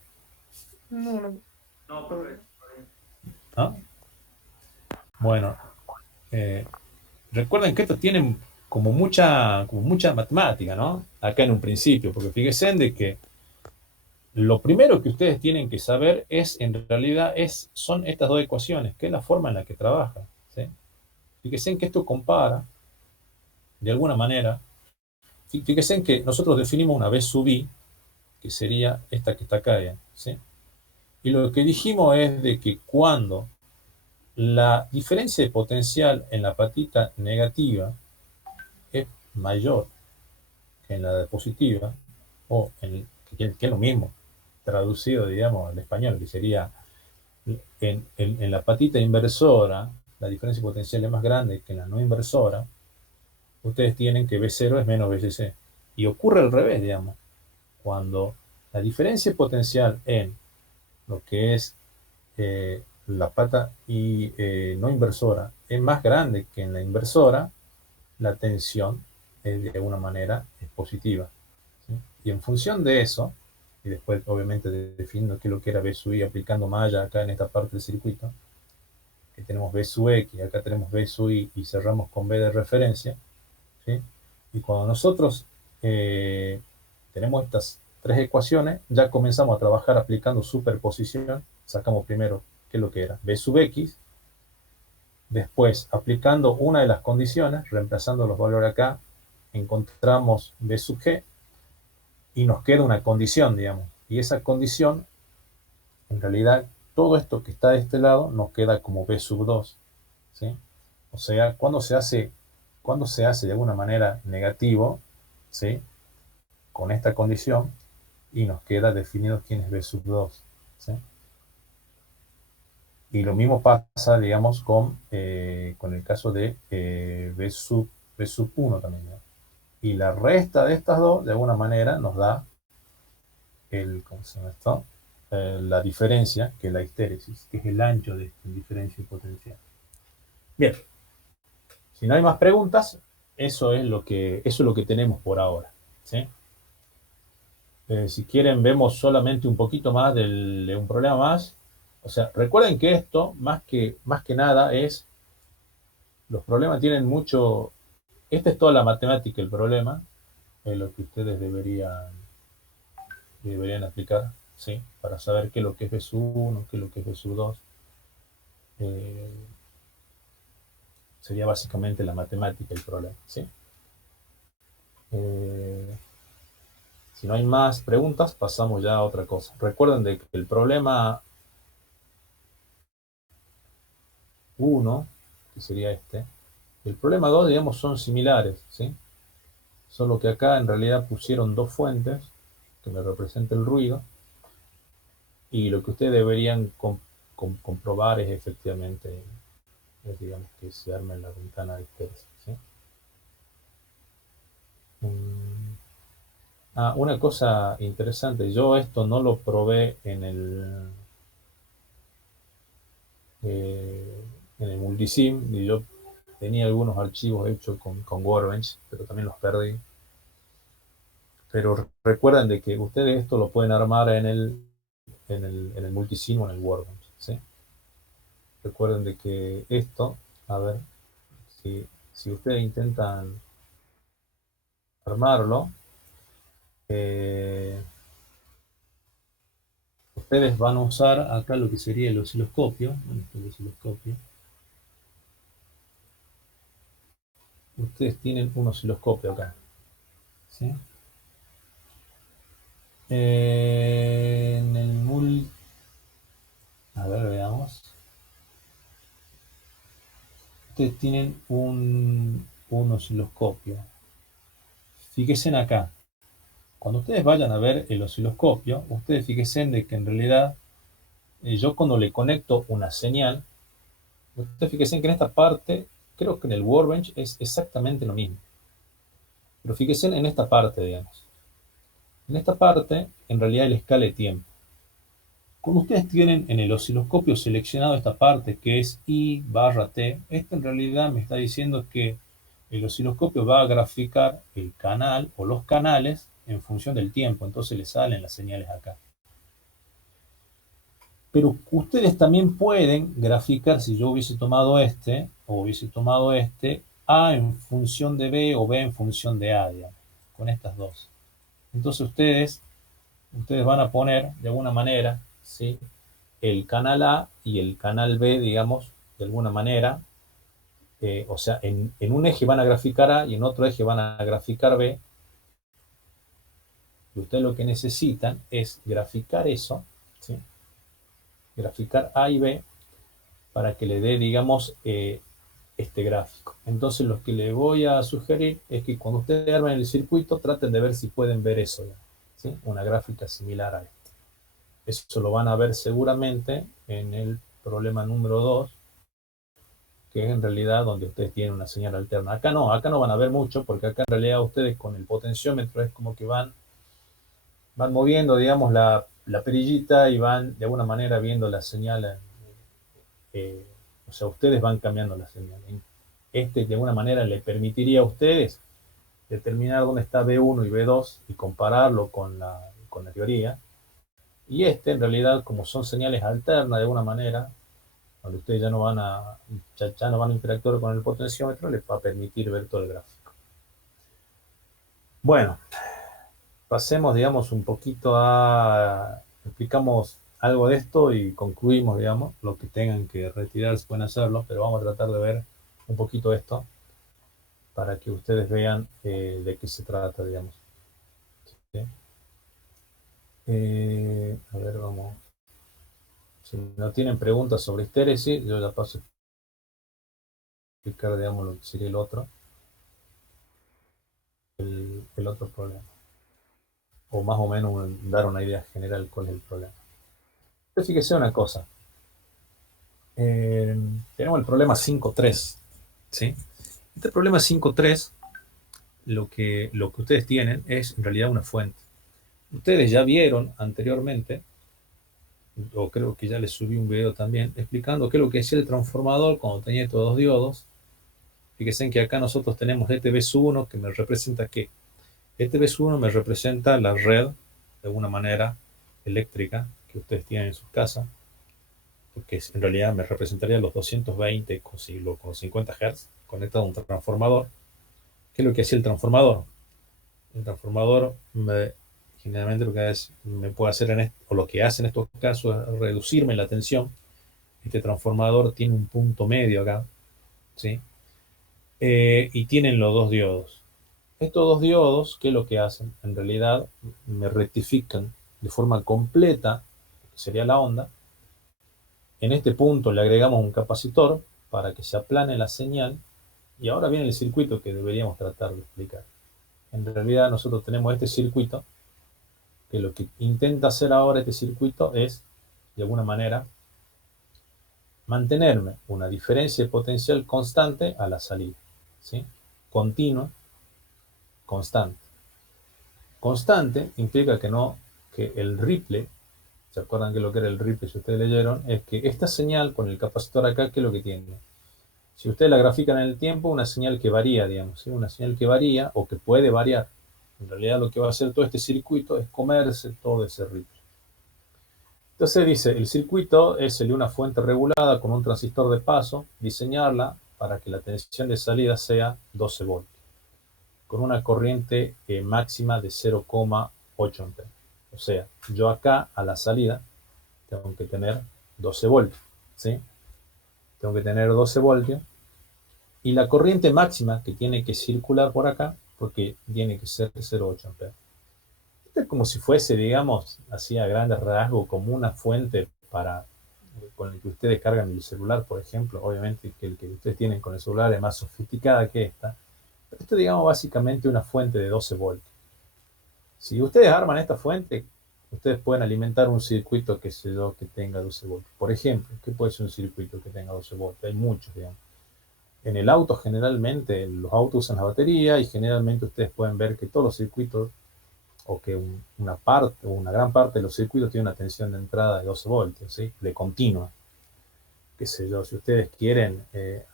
No. ¿No? Bueno, recuerden que esto tiene como mucha matemática, ¿no? Acá en un principio, porque fíjense de que lo primero que ustedes tienen que saber es, en realidad, son estas dos ecuaciones, que es la forma en la que trabaja, ¿sí? Fíjense que esto compara, de alguna manera, fíjense que nosotros definimos una B sub I, que sería esta que está acá, ¿sí? Y lo que dijimos es de que cuando la diferencia de potencial en la patita negativa es mayor que en la positiva, o que es lo mismo, traducido, digamos, al español, que sería en la patita inversora, la diferencia potencial es más grande que en la no inversora, ustedes tienen que B0 es menos BCC. Y ocurre al revés, digamos. Cuando la diferencia potencial en lo que es la pata no inversora es más grande que en la inversora, la tensión de alguna manera es positiva, ¿sí? Y en función de eso, y después obviamente definiendo qué es lo que era B sub I aplicando malla acá en esta parte del circuito, que tenemos B sub X, acá tenemos B sub I y cerramos con B de referencia, ¿sí? Y cuando nosotros tenemos estas tres ecuaciones, ya comenzamos a trabajar aplicando superposición. Sacamos primero qué es lo que era B sub X, después aplicando una de las condiciones, reemplazando los valores acá, encontramos B sub G, y nos queda una condición, digamos, y esa condición, en realidad, todo esto que está de este lado nos queda como B sub 2, ¿sí? O sea, cuando se hace de alguna manera negativo, ¿sí? Con esta condición, y nos queda definido quién es B sub 2, ¿sí? Y lo mismo pasa, digamos, con el caso de B sub 1 también, ¿no? Y la resta de estas dos, de alguna manera, nos da ¿cómo se llama esto? La diferencia, que es la histéresis, que es el ancho de esta diferencia potencial. Bien, si no hay más preguntas, eso es lo que tenemos por ahora, ¿sí? Si quieren, vemos solamente un poquito más de un problema más. O sea, recuerden que esto, más que nada, los problemas tienen mucho. Esta es toda la matemática, el problema, es lo que ustedes deberían aplicar, ¿sí? Para saber qué es lo que es B sub 1, qué es lo que es B sub 2. Sería básicamente la matemática el problema, ¿sí? Si no hay más preguntas, pasamos ya a otra cosa. Recuerden de que el problema 1, que sería este, el problema 2, digamos, son similares, ¿sí? Solo que acá en realidad pusieron dos fuentes que me representan el ruido, y lo que ustedes deberían comprobar es efectivamente, digamos, que se arme la ventana de histéresis, ¿sí? Una cosa interesante, yo esto no lo probé en el Multisim, y yo tenía algunos archivos hechos con Workbench, pero también los perdí. Pero recuerden de que ustedes esto lo pueden armar en el Multisim o en el Workbench, ¿sí? Recuerden de que esto, a ver, si ustedes intentan armarlo, ustedes van a usar acá lo que sería el osciloscopio. Ustedes tienen un osciloscopio acá, ¿sí? En el a ver, veamos. Ustedes tienen un osciloscopio. Fíjense acá. Cuando ustedes vayan a ver el osciloscopio, ustedes fíjense de que en realidad yo cuando le conecto una señal, ustedes fíjense que en esta parte, creo que en el Workbench es exactamente lo mismo. Pero fíjense en esta parte, digamos. En esta parte, en realidad, el escala de tiempo. Como ustedes tienen en el osciloscopio seleccionado esta parte que es I/T, esto en realidad me está diciendo que el osciloscopio va a graficar el canal o los canales en función del tiempo, entonces le salen las señales acá. Pero ustedes también pueden graficar, si yo hubiese tomado este o hubiese tomado este, A en función de B o B en función de A, digamos, con estas dos. Entonces ustedes van a poner de alguna manera, ¿sí?, el canal A y el canal B, digamos, de alguna manera, o sea, en un eje van a graficar A y en otro eje van a graficar B. Y ustedes lo que necesitan es graficar eso, ¿sí?, graficar A y B para que le dé, digamos, este gráfico. Entonces lo que les voy a sugerir es que cuando ustedes armen el circuito traten de ver si pueden ver eso, ¿sí?, una gráfica similar a esta. Eso lo van a ver seguramente en el problema número 2, que es en realidad donde ustedes tienen una señal alterna. Acá no van a ver mucho, porque acá en realidad ustedes con el potenciómetro es como que van moviendo, digamos, la perillita y van de alguna manera viendo la señal. O sea, ustedes van cambiando la señal. De alguna manera le permitiría a ustedes determinar dónde está B1 y B2 y compararlo con la teoría. Y en realidad, como son señales alternas de alguna manera, donde ustedes ya no van a interactuar con el potenciómetro, les va a permitir ver todo el gráfico. Bueno, pasemos, digamos, un poquito explicamos algo de esto y concluimos, digamos, lo que tengan que retirarse pueden hacerlo, pero vamos a tratar de ver un poquito esto para que ustedes vean de qué se trata, digamos. ¿Sí? A ver, vamos. Si no tienen preguntas sobre histéresis, yo ya paso a explicar, digamos, lo que sería el otro problema. O más o menos dar una idea general cuál es el problema. Pero fíjese una cosa. Tenemos el problema 5.3. ¿Sí? Este problema 5.3, lo que ustedes tienen es en realidad una fuente. Ustedes ya vieron anteriormente, o creo que ya les subí un video también, explicando qué es lo que hacía el transformador cuando tenía estos dos diodos. Fíjense que acá nosotros tenemos este B1 que me representa ¿qué? Este B1 me representa la red, de alguna manera, eléctrica que ustedes tienen en sus casas, porque en realidad me representaría los 220 con 50 Hz conectado a un transformador. ¿Qué es lo que hacía el transformador? El transformador generalmente lo que me puede hacer o lo que hace en estos casos es reducirme la tensión. Este transformador tiene un punto medio acá, ¿sí? Y tienen los dos diodos. Estos dos diodos, ¿qué es lo que hacen? En realidad me rectifican de forma completa, que sería la onda. En este punto le agregamos un capacitor para que se aplane la señal. Y ahora viene el circuito que deberíamos tratar de explicar. En realidad nosotros tenemos este circuito, que lo que intenta hacer ahora este circuito es, de alguna manera, mantenerme una diferencia de potencial constante a la salida. ¿Sí? Continua, constante. Constante implica que el ripple, ¿se acuerdan que lo que era el ripple si ustedes leyeron? Es que esta señal con el capacitor acá, ¿qué es lo que tiene? Si ustedes la grafican en el tiempo, una señal que varía, digamos, ¿sí? Una señal que varía o que puede variar. En realidad lo que va a hacer todo este circuito es comerse todo ese ripple. Entonces dice, el circuito es el de una fuente regulada con un transistor de paso, diseñarla para que la tensión de salida sea 12 voltios, con una corriente máxima de 0,8 amperes. O sea, yo acá a la salida tengo que tener 12 voltios, ¿sí? Tengo que tener 12 voltios. Y la corriente máxima que tiene que circular por acá, porque tiene que ser 0,8 amperes. Esto es como si fuese, digamos, así a grandes rasgos, como una fuente con el que ustedes cargan el celular, por ejemplo. Obviamente que el que ustedes tienen con el celular es más sofisticada que esta. Pero esto, digamos, básicamente una fuente de 12 voltios. Si ustedes arman esta fuente, ustedes pueden alimentar un circuito, qué sé yo, que tenga 12 voltios. Por ejemplo, ¿qué puede ser un circuito que tenga 12 voltios? Hay muchos, digamos. En el auto, generalmente, los autos usan la batería y generalmente ustedes pueden ver que todos los circuitos, o que una parte o una gran parte de los circuitos tiene una tensión de entrada de 12 voltios, ¿sí? De continua. Qué sé yo, si ustedes quieren,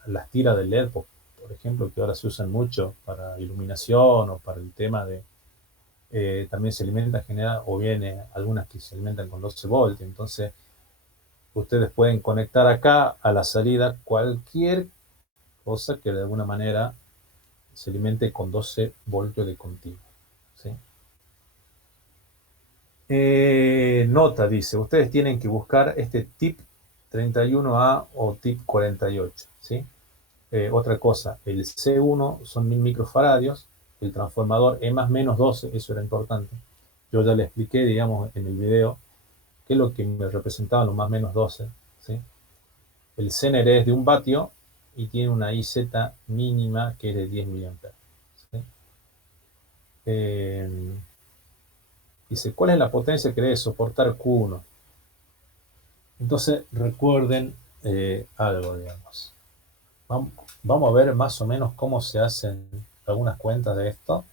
las tiras de LED, por ejemplo, que ahora se usan mucho para iluminación o para el tema de... también se alimentan, o viene algunas que se alimentan con 12 voltios. Entonces, ustedes pueden conectar acá a la salida cualquier cosa que de alguna manera se alimente con 12 voltios de continuo. ¿Sí? Nota, dice, ustedes tienen que buscar este tip 31A o tip 48. ¿Sí? Otra cosa, el C1 son 1000 microfaradios, el transformador E más menos 12, eso era importante. Yo ya le expliqué, digamos, en el video, qué es lo que me representaban los más menos 12. ¿Sí? El Zener es de 1 vatio y tiene una IZ mínima que es de 10 miliamperes. ¿Sí? Dice, ¿cuál es la potencia que debe soportar Q1? Entonces, recuerden algo, digamos. Vamos a ver más o menos cómo se hacen algunas cuentas de esto.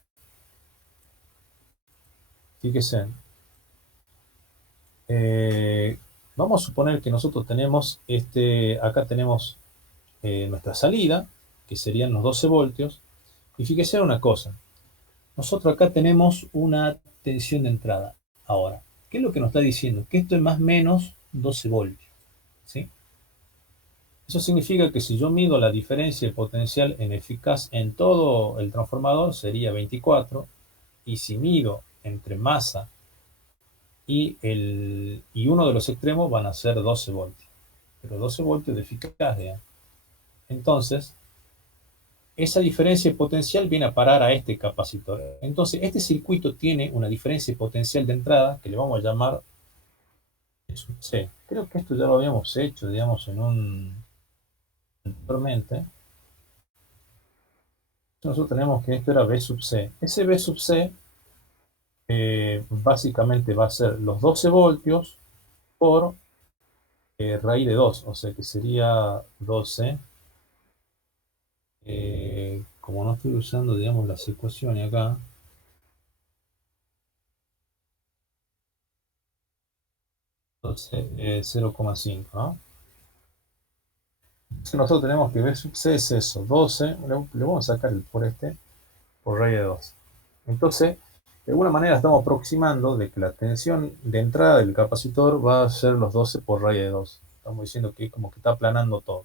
Fíjense. Vamos a suponer que nosotros tenemos acá tenemos nuestra salida, que serían los 12 voltios. Y fíjense una cosa. Nosotros acá tenemos una tensión de entrada. Ahora, ¿Qué es lo que nos está diciendo? Que esto es más o menos 12 voltios, ¿sí? Eso significa que si yo mido la diferencia de potencial en eficaz en todo el transformador sería 24, y si mido entre masa y uno de los extremos van a ser 12 voltios, pero 12 voltios de eficaz, digamos. Entonces, esa diferencia de potencial viene a parar a este capacitor. Entonces, este circuito tiene una diferencia de potencial de entrada que le vamos a llamar sub C. Creo que esto ya lo habíamos hecho, digamos, anteriormente. Nosotros tenemos que esto era B sub C. Ese B sub C básicamente va a ser los 12 voltios por raíz de 2, o sea que sería 12. Como no estoy usando, digamos, las ecuaciones acá, 12, 0,5, ¿no? Entonces nosotros tenemos que B sub C es eso, 12, le vamos a sacar el por por raíz de 2. Entonces, de alguna manera estamos aproximando de que la tensión de entrada del capacitor va a ser los 12 por raíz de 2. Estamos diciendo que como que está aplanando todo.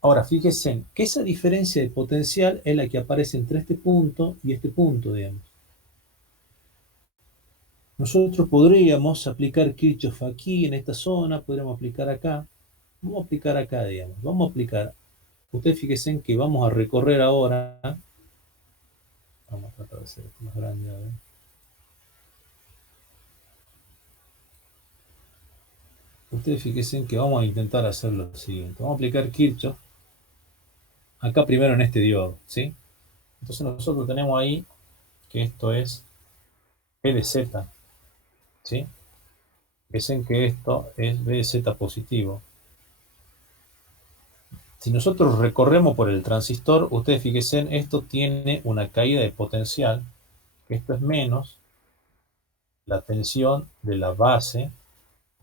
Ahora, fíjense que esa diferencia de potencial es la que aparece entre este punto y este punto, digamos. Nosotros podríamos aplicar Kirchhoff aquí, en esta zona, podríamos aplicar acá. Vamos a aplicar acá, digamos. Vamos a aplicar. Ustedes fíjense en que vamos a recorrer ahora. Vamos a tratar de hacer esto más grande, a ver. Ustedes fíjense en que vamos a intentar hacer lo siguiente. Vamos a aplicar Kirchhoff acá primero en este diodo, ¿sí? Entonces nosotros tenemos ahí que esto es B de Z, ¿sí? Fíjense que esto es B de Z positivo. Si nosotros recorremos por el transistor, ustedes fíjense, esto tiene una caída de potencial, que esto es menos la tensión de la base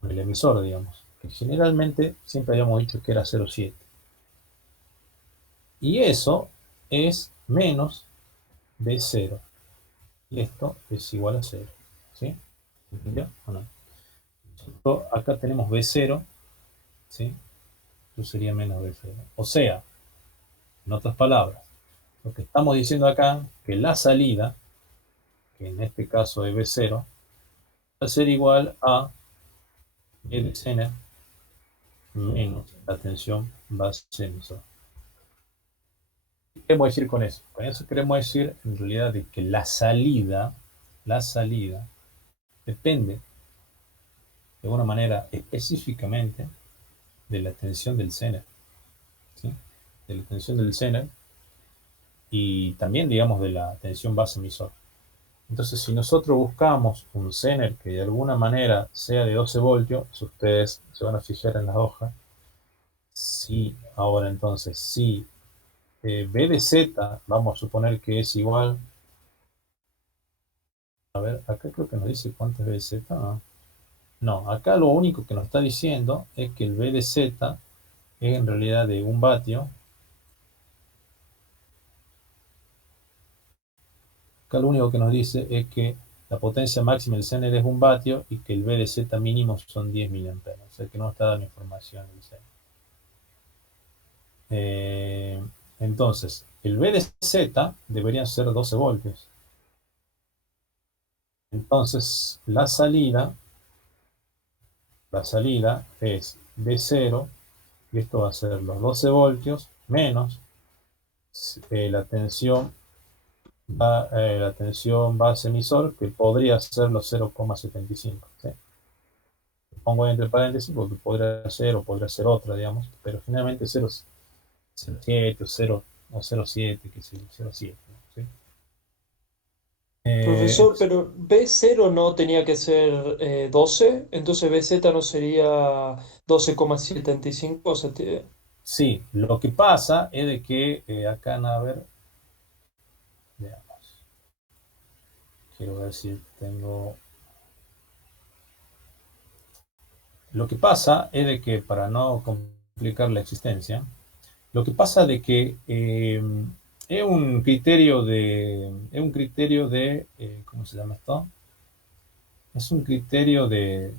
del emisor, digamos, que generalmente siempre habíamos dicho que era 0,7. Y eso es menos B0. Y esto es igual a 0. ¿Sí? ¿Entendió o no? Nosotros acá tenemos B0, ¿sí? Esto sería menos B0. O sea, en otras palabras, lo que estamos diciendo acá, que la salida, que en este caso es B0, va a ser igual a E de Zener menos la tensión base emisor. ¿Qué queremos decir con eso? Con eso queremos decir en realidad de que la salida depende de alguna manera específicamente de la tensión del Zener, ¿sí? De la tensión del Zener y también, digamos, de la tensión base emisor. Entonces, si nosotros buscamos un Zener que de alguna manera sea de 12 voltios, ustedes se van a fijar en la hoja. Si ahora entonces, si B de Z, vamos a suponer que es igual, a ver, acá creo que nos dice cuánto es B de Z, ¿no? No, acá lo único que nos está diciendo es que el B de Z es en realidad de 1 vatio. Acá lo único que nos dice es que la potencia máxima del Zener es 1 vatio y que el B de Z mínimo son 10 miliamperes. O sea que no está dando información del Zener. Entonces, el B de Z deberían ser 12 voltios. Entonces, la salida es B0, y esto va a ser los 12 voltios menos la tensión base emisor, que podría ser los 0,75. ¿Sí? Pongo entre paréntesis porque podría ser o podría ser otra, digamos, pero generalmente 0,7 o 0,7, que es 0,7. ¿Sí? Profesor, pero B0 no tenía que ser 12, entonces BZ no sería 12,75, o sea, Sí, lo que pasa es de que acá, a ver, veamos. Quiero ver si tengo... Lo que pasa es de que, para no complicar la existencia, lo que pasa es de que es un criterio de, ¿cómo se llama esto? es un criterio de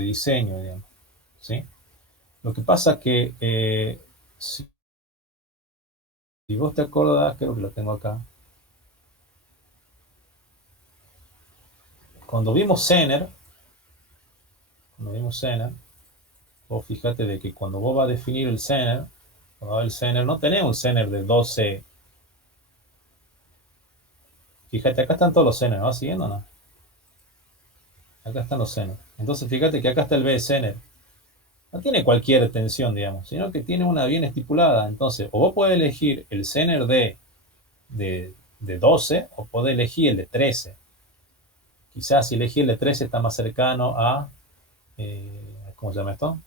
diseño, digamos, ¿sí? Lo que pasa que si vos te acordás, creo que lo tengo acá. Cuando vimos Zener, vos fíjate de que cuando vos vas a definir el Zener, no tenemos un Zener de 12. Fíjate, acá están todos los Zener, ¿vas siguiendo o no? Acá están los Zener. Entonces fíjate que acá está el B de Zener. No tiene cualquier tensión, digamos, sino que tiene una bien estipulada. Entonces, o vos podés elegir el Zener de 12 o podés elegir el de 13. Quizás si elegís el de 13 está más cercano a, ¿cómo se llama esto?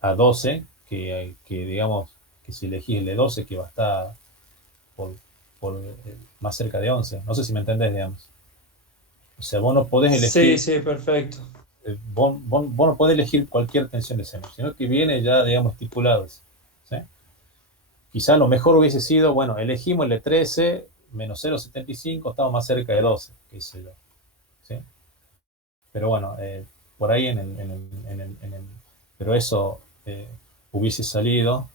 A 12, que digamos, que si elegís el de 12 que va a estar por, más cerca de 11. No sé si me entendés, digamos. O sea, vos no podés Sí, elegir, sí, perfecto. vos no podés elegir cualquier tensión de seno, sino que viene ya, digamos, estipulado. ¿Sí? Quizás lo mejor hubiese sido, bueno, elegimos el de 13 menos 0,75, estamos más cerca de 12, qué sé yo. ¿Sí? Pero bueno, por ahí pero eso hubiese salido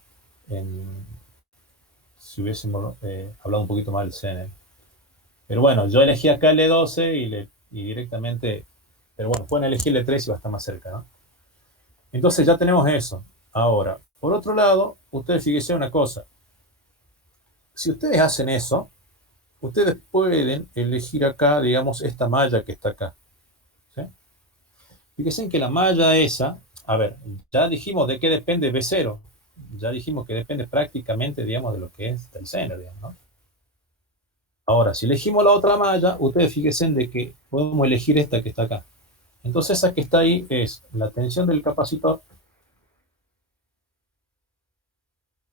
si hubiésemos hablado un poquito más del CN. Pero bueno, yo elegí acá el E12 y directamente, pero bueno, pueden elegir el E3 y va a estar más cerca, ¿no? Entonces ya tenemos eso. Ahora, por otro lado, ustedes fíjense una cosa. Si ustedes hacen eso, ustedes pueden elegir acá, digamos, esta malla que está acá. ¿Sí? Fíjense que la malla esa, a ver, ya dijimos de qué depende B0. Ya dijimos que depende prácticamente, digamos, de lo que es del Zener, digamos, ¿no? Ahora, si elegimos la otra malla, ustedes fíjense de que podemos elegir esta que está acá. Entonces esa que está ahí es la tensión del capacitor.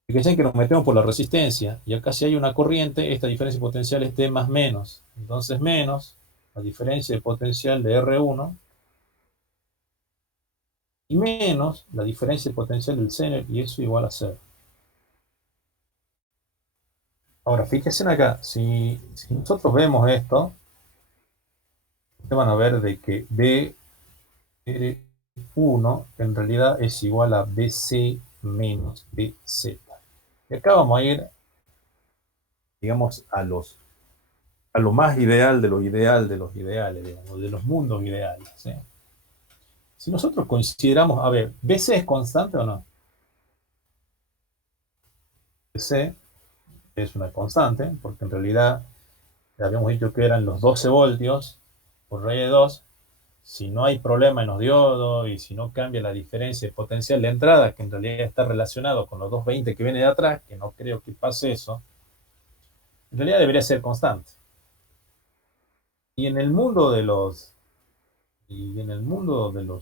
Fíjense que nos metemos por la resistencia. Y acá si hay una corriente, esta diferencia potencial es T más menos. Entonces menos la diferencia de potencial de R1 y menos la diferencia de potencial del Zener, y eso igual a 0. Ahora, fíjense acá, si nosotros vemos esto, ustedes van a ver de que BR1 en realidad es igual a BC menos BZ. Y acá vamos a ir, digamos, a lo más ideal de lo ideal de los ideales, digamos, de los mundos ideales, ¿sí? Si nosotros consideramos, a ver, ¿BC es constante o no? BC es una constante, porque en realidad habíamos dicho que eran los 12 voltios por raíz de 2. Si no hay problema en los diodos y si no cambia la diferencia de potencial de entrada, que en realidad está relacionado con los 220 que viene de atrás, que no creo que pase eso, en realidad debería ser constante. Y en el mundo de los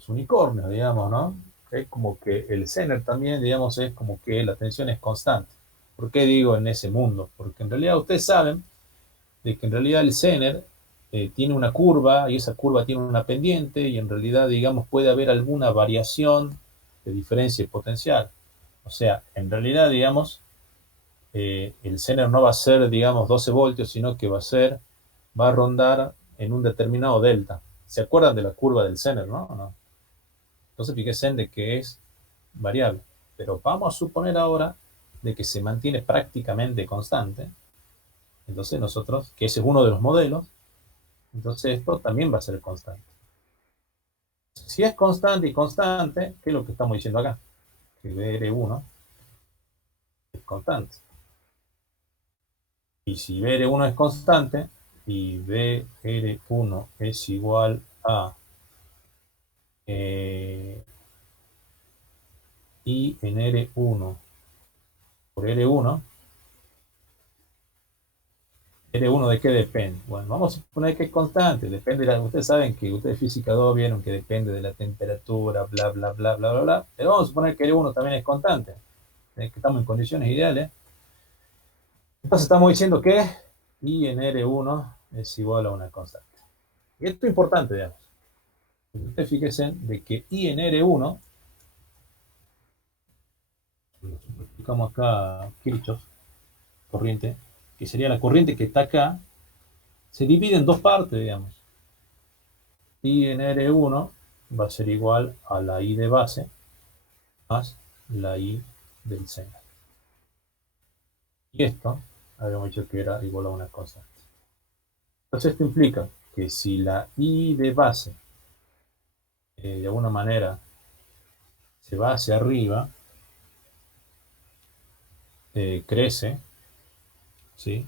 unicornios, digamos, ¿no? Es como que el Zener también, digamos, es como que la tensión es constante. ¿Por qué digo en ese mundo? Porque en realidad ustedes saben de que en realidad el Zener tiene una curva y esa curva tiene una pendiente y en realidad, digamos, puede haber alguna variación de diferencia de potencial. O sea, en realidad, digamos, el Zener no va a ser, digamos, 12 voltios, sino que va a rondar en un determinado delta. ¿Se acuerdan de la curva del Zener, no? ¿No? Entonces fíjense de que es variable. Pero vamos a suponer ahora de que se mantiene prácticamente constante. Entonces nosotros, que ese es uno de los modelos, entonces esto también va a ser constante. Si es constante y constante, ¿qué es lo que estamos diciendo acá? Que BR1 es constante. Y si BR1 es constante y BR1 es igual a I en R1 por R1, ¿R1 de qué depende? Bueno, vamos a suponer que es constante, depende de ustedes saben que ustedes física 2 vieron que depende de la temperatura, bla, bla, bla, bla, bla, bla, pero vamos a suponer que R1 también es constante, que estamos en condiciones ideales. Entonces estamos diciendo que I en R1 es igual a una constante. Y esto es importante, digamos. Ustedes fíjense de que I en R1, explicamos acá Kirchhoff, corriente, que sería la corriente que está acá, se divide en dos partes, digamos. I en R1 va a ser igual a la I de base más la I del seno. Y esto habíamos dicho que era igual a una constante. Entonces esto implica que si la I de base de alguna manera se va hacia arriba, crece, ¿sí?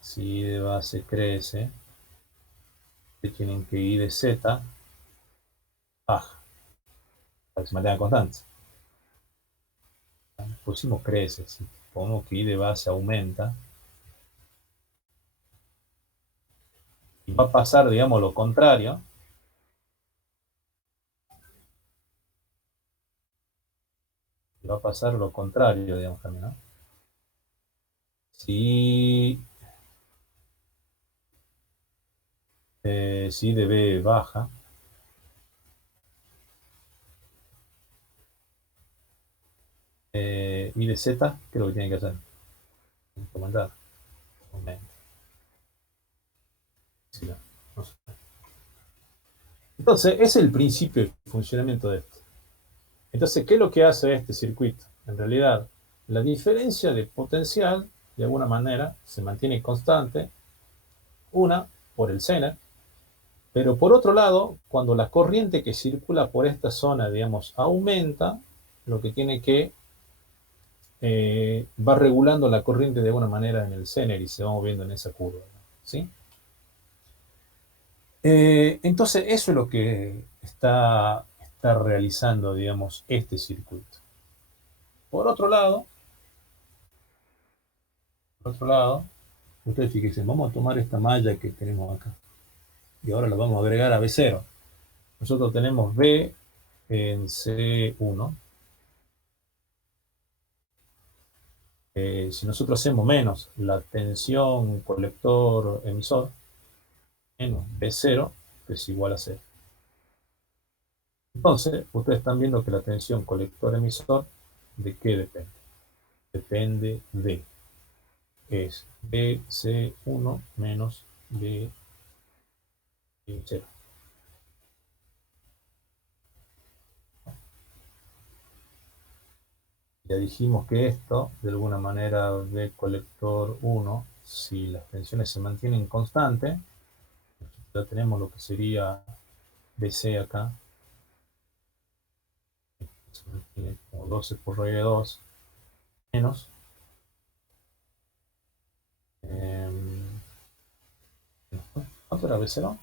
Si I de base crece, tienen que I de Z baja, para que se mantenga constante. Pusimos crece, si ponemos que I de base aumenta, y va a pasar, digamos, lo contrario. Va a pasar lo contrario, digamos, también, ¿no? Si I de B baja, I de Z, ¿qué es lo que tiene que hacer? Comentar. Aumenta. Sí, no sé. Entonces, ese es el principio de funcionamiento de esto. Entonces, ¿qué es lo que hace este circuito? En realidad, la diferencia de potencial, de alguna manera, se mantiene constante, una, por el Zener, pero por otro lado, cuando la corriente que circula por esta zona, digamos, aumenta, lo que tiene que va regulando la corriente de alguna manera en el Zener y se va moviendo en esa curva, ¿sí? Entonces, eso es lo que está realizando, digamos, este circuito. Por otro lado, ustedes fíjense, vamos a tomar esta malla que tenemos acá y ahora la vamos a agregar a B0. Nosotros tenemos B en C1. Si nosotros hacemos menos la tensión colector-emisor, menos B0, es igual a 0. Entonces, ustedes están viendo que la tensión colector-emisor, ¿de qué depende? Depende de, es BC1 menos B0. Ya dijimos que esto, de alguna manera, B colector 1, si las tensiones se mantienen constantes, ya tenemos lo que sería BC acá, se mantiene como 12 por regla 2, menos ¿cuánto era B0?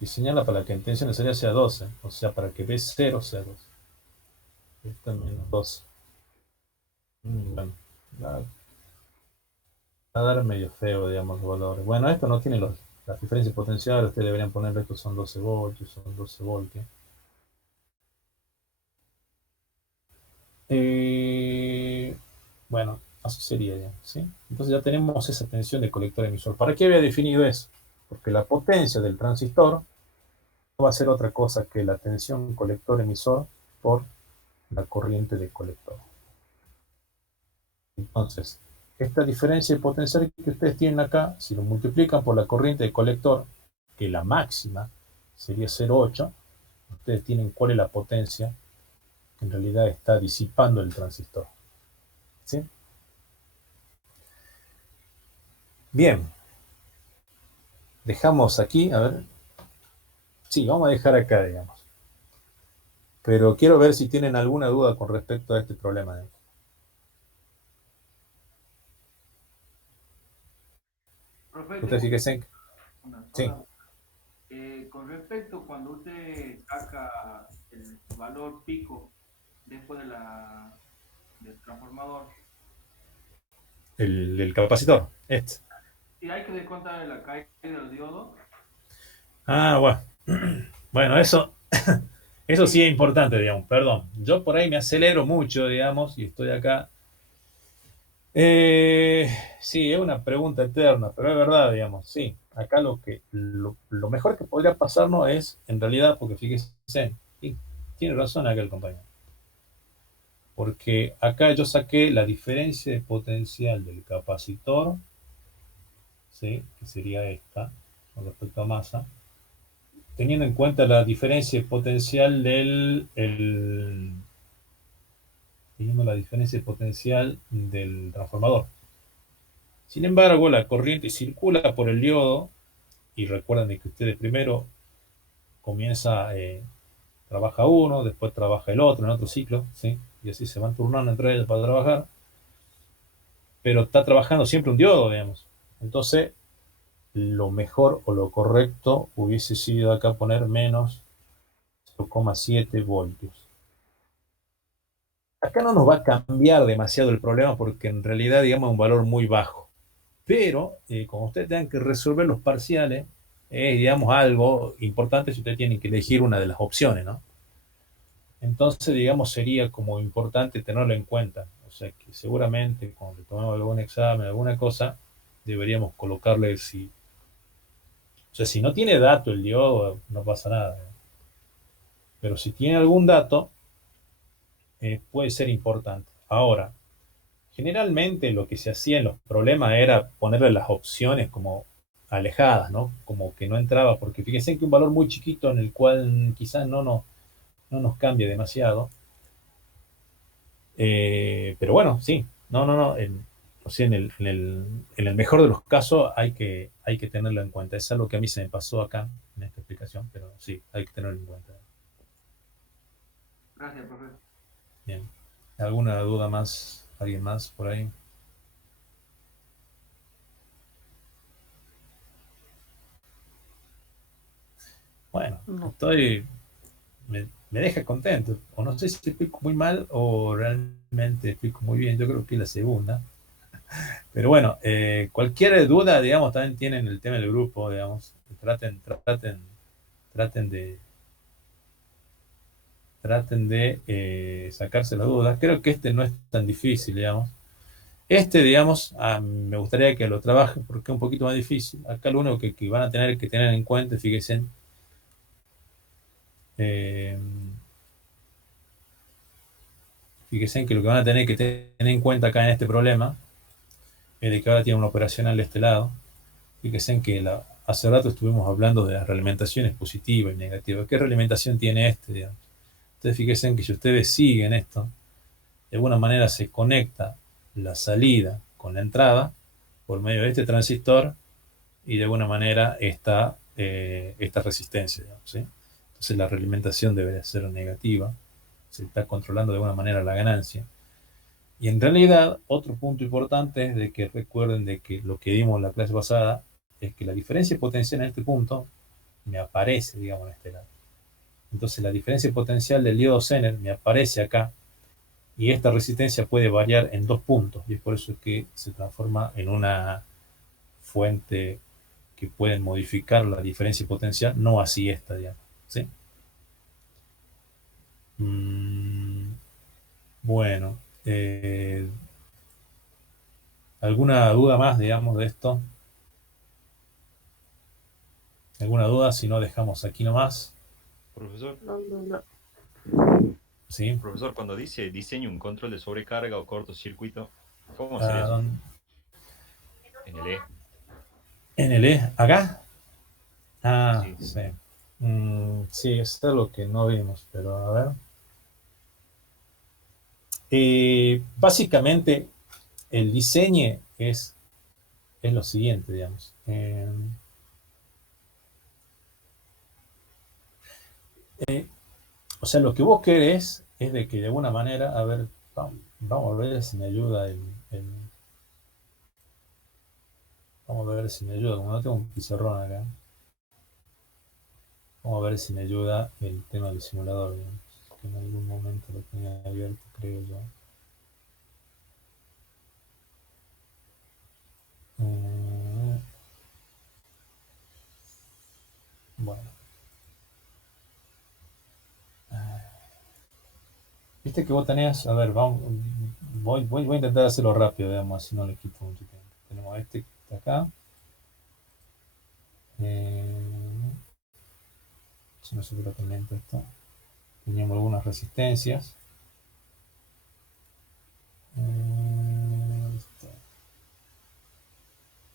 Y señala para que en tensión necesaria sea 12, o sea, para que B0 sea 12. Esto es menos 12. Bueno, va a dar medio feo, digamos, los valores. Bueno, esto no tiene las diferencias potenciales, ustedes deberían ponerle estos son 12 voltios, son 12 voltios. Bueno, así sería ya, ¿sí? Entonces ya tenemos esa tensión de colector emisor. ¿Para qué había definido eso? Porque la potencia del transistor no va a ser otra cosa que la tensión colector emisor por la corriente de colector. Entonces, esta diferencia de potencial que ustedes tienen acá, si lo multiplican por la corriente de colector, que la máxima sería 0,8, ustedes tienen cuál es la potencia que en realidad está disipando el transistor. ¿Sí? Bien. Dejamos aquí, a ver. Sí, vamos a dejar acá, digamos. Pero quiero ver si tienen alguna duda con respecto a este problema. Profe, Ustedes fíjense. Sí. con respecto cuando usted saca el valor pico después del transformador, El capacitor, este. ¿y hay que descontar de la caída del diodo? Ah, bueno. Bueno, eso sí es importante, digamos. Perdón. Yo por ahí me acelero mucho, digamos, y estoy acá. Sí, es una pregunta eterna, pero es verdad, digamos. Sí, acá lo mejor que podría pasarnos es, en realidad, porque fíjese, sí, tiene razón acá el compañero. Porque acá yo saqué la diferencia de potencial del capacitor, ¿sí? Que sería esta, con respecto a masa, teniendo en cuenta la diferencia potencial teniendo la diferencia potencial del transformador. Sin embargo, la corriente circula por el diodo, y recuerden de que ustedes primero comienza, trabaja uno, después trabaja el otro en otro ciclo, ¿sí? Y así se van turnando entre ellos para trabajar, pero está trabajando siempre un diodo, digamos. Entonces, lo mejor o lo correcto hubiese sido acá poner menos 0,7 voltios. Acá no nos va a cambiar demasiado el problema porque en realidad, digamos, es un valor muy bajo. Pero, como ustedes tengan que resolver los parciales, es, digamos, algo importante si ustedes tienen que elegir una de las opciones, ¿no? Entonces, digamos, sería como importante tenerlo en cuenta. O sea, que seguramente cuando tomemos algún examen, alguna cosa, deberíamos colocarle si... O sea, si no tiene dato el diodo, no pasa nada. Pero si tiene algún dato, puede ser importante. Ahora, generalmente lo que se hacía en los problemas era ponerle las opciones como alejadas, ¿no? Como que no entraba, porque fíjense que un valor muy chiquito en el cual quizás no nos cambie demasiado. Pero bueno, sí, no. O sea, en el mejor de los casos hay que tenerlo en cuenta. Es algo que a mí se me pasó acá en esta explicación, pero sí, hay que tenerlo en cuenta. Gracias, profe. Bien. ¿Alguna duda más? ¿Alguien más por ahí? Bueno, me deja contento. O no sé si explico muy mal o realmente explico muy bien. Yo creo que es la segunda. Pero bueno, cualquier duda, digamos, también tienen el tema del grupo, digamos. Traten de, sacarse la duda. Creo que este no es tan difícil, digamos. Este, digamos, me gustaría que lo trabajen porque es un poquito más difícil. Acá lo único que van a tener que tener en cuenta, fíjense, eh, fíjense que lo que van a tener que tener en cuenta acá en este problema es de que ahora tiene una operacional de este lado. Fíjense que hace rato estuvimos hablando de las realimentaciones positivas y negativas. ¿Qué realimentación tiene este, digamos? Entonces fíjense que si ustedes siguen esto, de alguna manera se conecta la salida con la entrada por medio de este transistor y de alguna manera esta resistencia, digamos, ¿sí? Entonces la realimentación debe ser negativa, se está controlando de alguna manera la ganancia. Y en realidad, otro punto importante es de que recuerden de que lo que vimos en la clase pasada es que la diferencia potencial en este punto me aparece, digamos, en este lado. Entonces la diferencia potencial del diodo Zener me aparece acá y esta resistencia puede variar en dos puntos y es por eso que se transforma en una fuente que pueden modificar la diferencia potencial, no así esta, digamos, ¿sí? Bueno, ¿alguna duda más, digamos, de esto? ¿Alguna duda? Si no, dejamos aquí nomás. Profesor, ¿Sí? profesor, cuando dice diseño un control de sobrecarga o cortocircuito, ¿cómo sería Ah, eso? En el E. ¿En el E? ¿Acá? Ah, Sí. sí. Sí, eso es lo que no vimos, pero a ver. Básicamente, el diseño es lo siguiente, digamos. O sea, lo que vos querés es de que de alguna manera, a ver, vamos a ver si me ayuda vamos a ver si me ayuda, como no tengo un pizarrón acá. Vamos a ver si me ayuda el tema del simulador, digamos, que en algún momento lo tenía abierto, creo yo. Bueno. Viste que vos tenés, a ver, voy a intentar hacerlo rápido, digamos, así no le quito mucho tiempo. Tenemos este que está acá. Si no se ve tan lento esto. Teníamos algunas resistencias.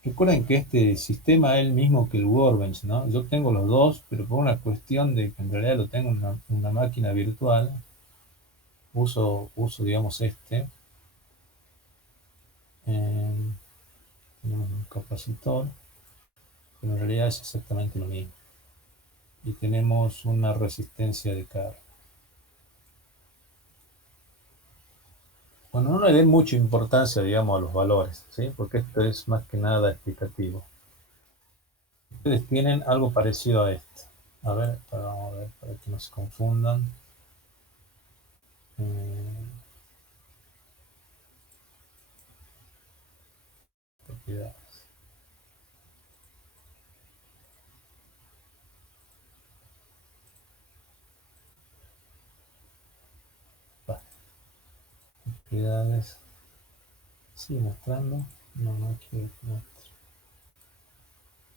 recuerden que este sistema es el mismo que el Workbench, ¿no? Yo tengo los dos, pero por una cuestión de que en realidad lo tengo en una máquina virtual, uso digamos, este. Tenemos un capacitor, pero en realidad es exactamente lo mismo. Y tenemos una resistencia de carga. Bueno, no le den mucha importancia, digamos, a los valores, ¿sí? Porque esto es más que nada explicativo. Ustedes tienen algo parecido a esto. A ver, vamos a ver, para que no se confundan. Propiedades. Vale. Propiedades. Sigue mostrando. No quiero que muestre.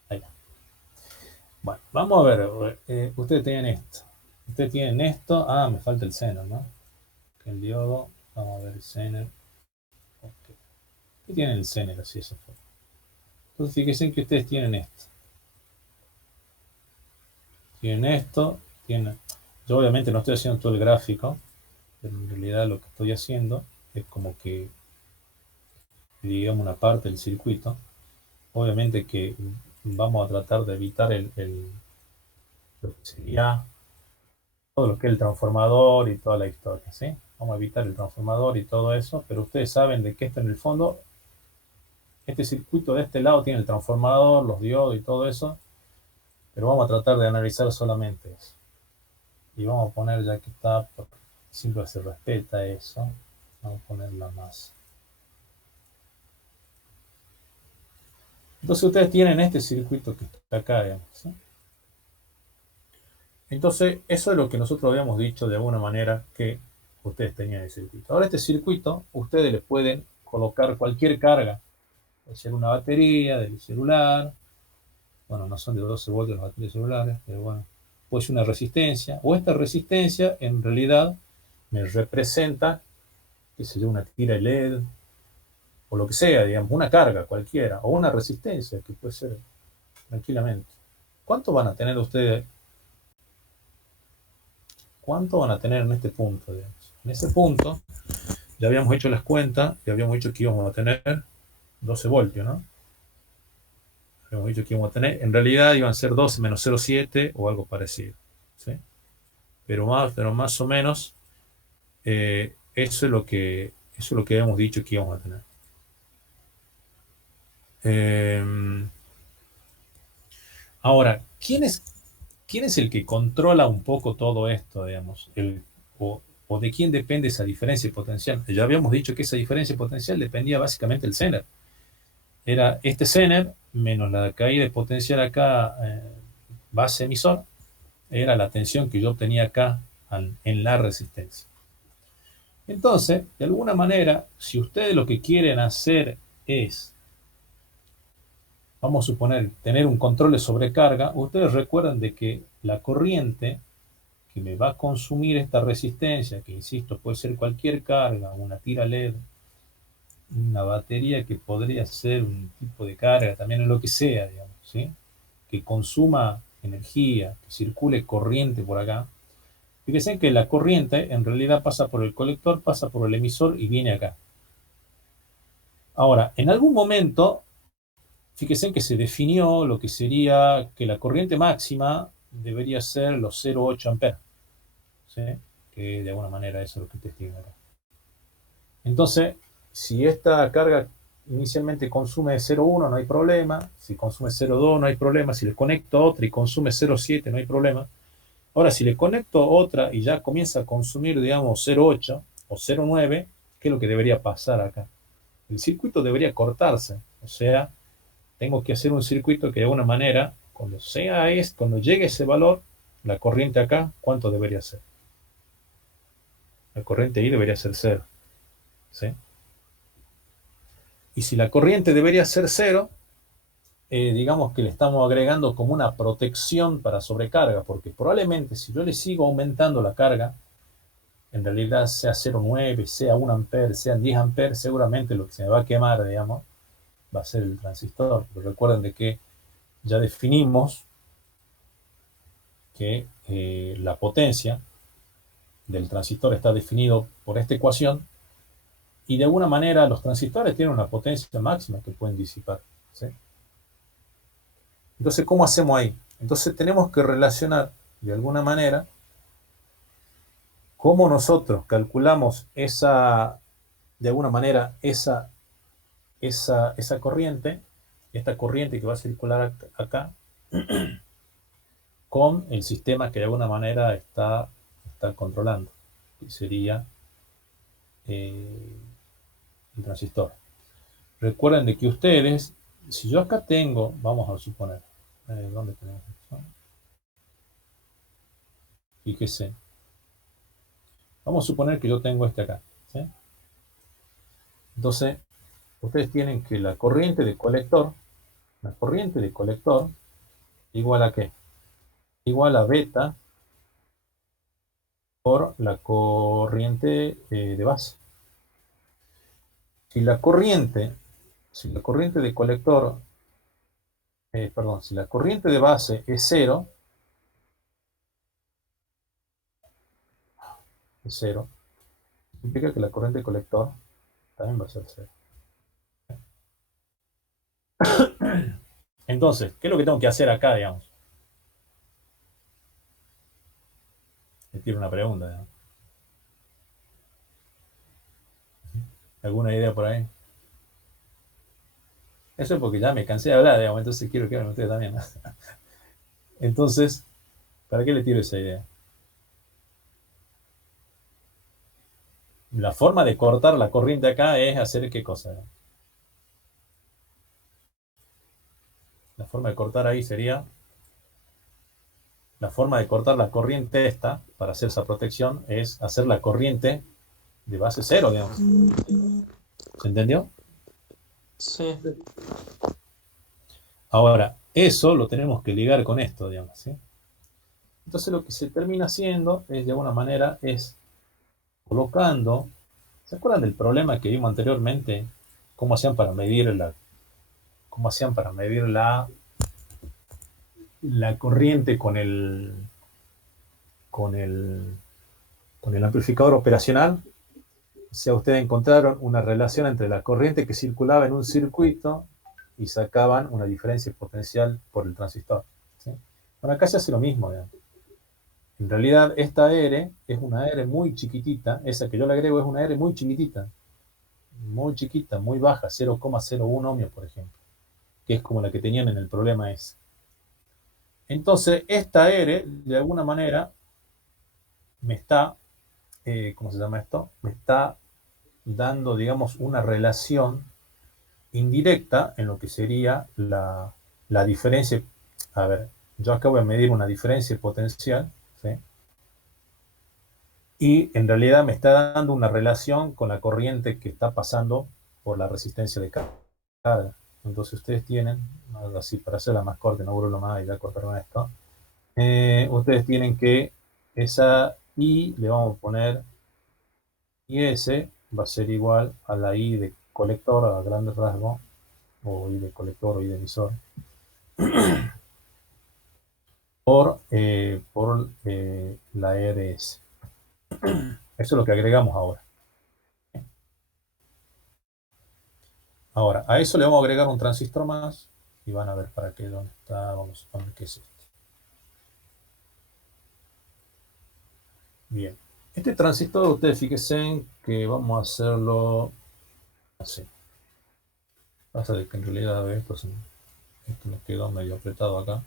Ahí va. Bueno, vamos a ver. Ustedes tienen esto. Ustedes tienen esto. Ah, me falta el Zener, ¿no? El diodo. Vamos a ver el Zener. Okay. ¿Qué tienen el Zener? Así eso fue. Entonces fíjense que ustedes tienen esto. Tienen esto. Yo obviamente no estoy haciendo todo el gráfico, pero en realidad lo que estoy haciendo es como que, digamos, una parte del circuito. Obviamente que vamos a tratar de evitar lo que sería todo lo que es el transformador y toda la historia, ¿sí? Vamos a evitar el transformador y todo eso, pero ustedes saben de que esto en el fondo, este circuito de este lado tiene el transformador, los diodos y todo eso, pero vamos a tratar de analizar solamente eso. Y vamos a poner, ya que está, porque siempre se respeta eso, vamos a ponerla más. Entonces ustedes tienen este circuito que está acá, digamos, ¿sí? Entonces, eso es lo que nosotros habíamos dicho de alguna manera que ustedes tenían el circuito. Ahora este circuito, ustedes le pueden colocar cualquier carga. Puede ser una batería del celular. Bueno, no son de 12 voltios las baterías celulares, pero bueno. Puede ser una resistencia. O esta resistencia, en realidad, me representa, qué sé yo, una tira LED, o lo que sea, digamos, una carga cualquiera, o una resistencia, que puede ser tranquilamente. ¿Cuánto van a tener ustedes? ¿Cuánto van a tener en este punto? Digamos? En ese punto, ya habíamos hecho las cuentas, y habíamos dicho que íbamos a tener 12 voltios, ¿no? Habíamos dicho que íbamos a tener, en realidad iban a ser 12 menos 0,7 o algo parecido, ¿sí? Pero más o menos, eso es lo que habíamos dicho que íbamos a tener. Ahora, ¿quién es el que controla un poco todo esto, digamos? O de quién depende esa diferencia potencial. Ya habíamos dicho que esa diferencia potencial dependía básicamente del Zener. Era este Zener menos la caída de potencial acá, base emisor, era la tensión que yo obtenía acá en la resistencia. Entonces, de alguna manera, si ustedes lo que quieren hacer es, vamos a suponer, tener un control de sobrecarga, ustedes recuerdan de que la corriente que me va a consumir esta resistencia, que insisto, puede ser cualquier carga, una tira LED, una batería que podría ser un tipo de carga, también en lo que sea, digamos, ¿sí? Que consuma energía, que circule corriente por acá. Fíjense que la corriente en realidad pasa por el colector, pasa por el emisor y viene acá. Ahora, en algún momento, fíjense que se definió lo que sería que la corriente máxima debería ser los 0,8 amperes, ¿sí? Que de alguna manera eso es lo que ustedes tienen acá. Entonces, si esta carga inicialmente consume 0,1 no hay problema, si consume 0,2 no hay problema, si le conecto otra y consume 0,7 no hay problema. Ahora, si le conecto otra y ya comienza a consumir, digamos, 0,8 o 0,9, ¿qué es lo que debería pasar acá? El circuito debería cortarse, o sea, tengo que hacer un circuito que de alguna manera, cuando llegue ese valor, la corriente acá, ¿cuánto debería ser? La corriente ahí debería ser 0, ¿sí? Y si la corriente debería ser 0, digamos que le estamos agregando como una protección para sobrecarga, porque probablemente si yo le sigo aumentando la carga, en realidad sea 0,9, sea 1 amper, sean 10 amperes, seguramente lo que se me va a quemar, digamos, va a ser el transistor. Pero recuerden de que ya definimos que la potencia del transistor está definido por esta ecuación, y de alguna manera los transistores tienen una potencia máxima que pueden disipar, ¿sí? Entonces, ¿cómo hacemos ahí? Entonces tenemos que relacionar de alguna manera cómo nosotros calculamos de alguna manera esa corriente, esta corriente que va a circular acá, con el sistema que de alguna manera está controlando, que sería el transistor. Recuerden de que ustedes, si yo acá tengo, vamos a suponer, ¿dónde tenemos esto? Fíjese. Vamos a suponer que yo tengo este acá, ¿sí? Entonces, ustedes tienen que la corriente de colector igual a ¿qué? Igual a beta por la corriente de base. Si la corriente de colector, si la corriente de base es 0, significa que la corriente de colector también va a ser 0. Entonces, ¿qué es lo que tengo que hacer acá, digamos? Le tiro una pregunta, digamos. ¿Alguna idea por ahí? Eso es porque ya me cansé de hablar, digamos, entonces quiero que hablen ustedes también. Entonces, ¿para qué le tiro esa idea? La forma de cortar la corriente acá es hacer ¿qué cosa? La forma de cortar ahí sería... La forma de cortar la corriente esta, para hacer esa protección, es hacer la corriente de base 0, digamos. ¿Se entendió? Sí. Ahora, eso lo tenemos que ligar con esto, digamos, ¿sí? Entonces lo que se termina haciendo es, de alguna manera, es colocando... ¿Se acuerdan del problema que vimos anteriormente? ¿Cómo hacían para medir la corriente con el amplificador operacional? O sea, ustedes encontraron una relación entre la corriente que circulaba en un circuito y sacaban una diferencia potencial por el transistor, ¿sí? Bueno, acá se hace lo mismo, digamos. En realidad, esta R es una R muy chiquitita, esa que yo le agrego es una R muy chiquitita, muy baja, 0,01 ohmios, por ejemplo, que es como la que tenían en el problema ese. Entonces, esta R, de alguna manera, me está, ¿cómo se llama esto? Me está dando, digamos, una relación indirecta en lo que sería la diferencia. A ver, yo acá voy a medir una diferencia potencial, ¿sí? Y en realidad me está dando una relación con la corriente que está pasando por la resistencia de carga. Entonces ustedes tienen, así para hacerla más corta, no burlo más y ya cortaron esto, ustedes tienen que esa I le vamos a poner IS, va a ser igual a la I de colector a grandes rasgos, o I de colector o I de emisor, por la RS. Eso es lo que agregamos ahora. Ahora, a eso le vamos a agregar un transistor más y van a ver para qué, dónde está, vamos a poner qué es esto. Bien, este transistor, ustedes fíjense que vamos a hacerlo así. Pasa de que en realidad esto nos quedó medio apretado acá.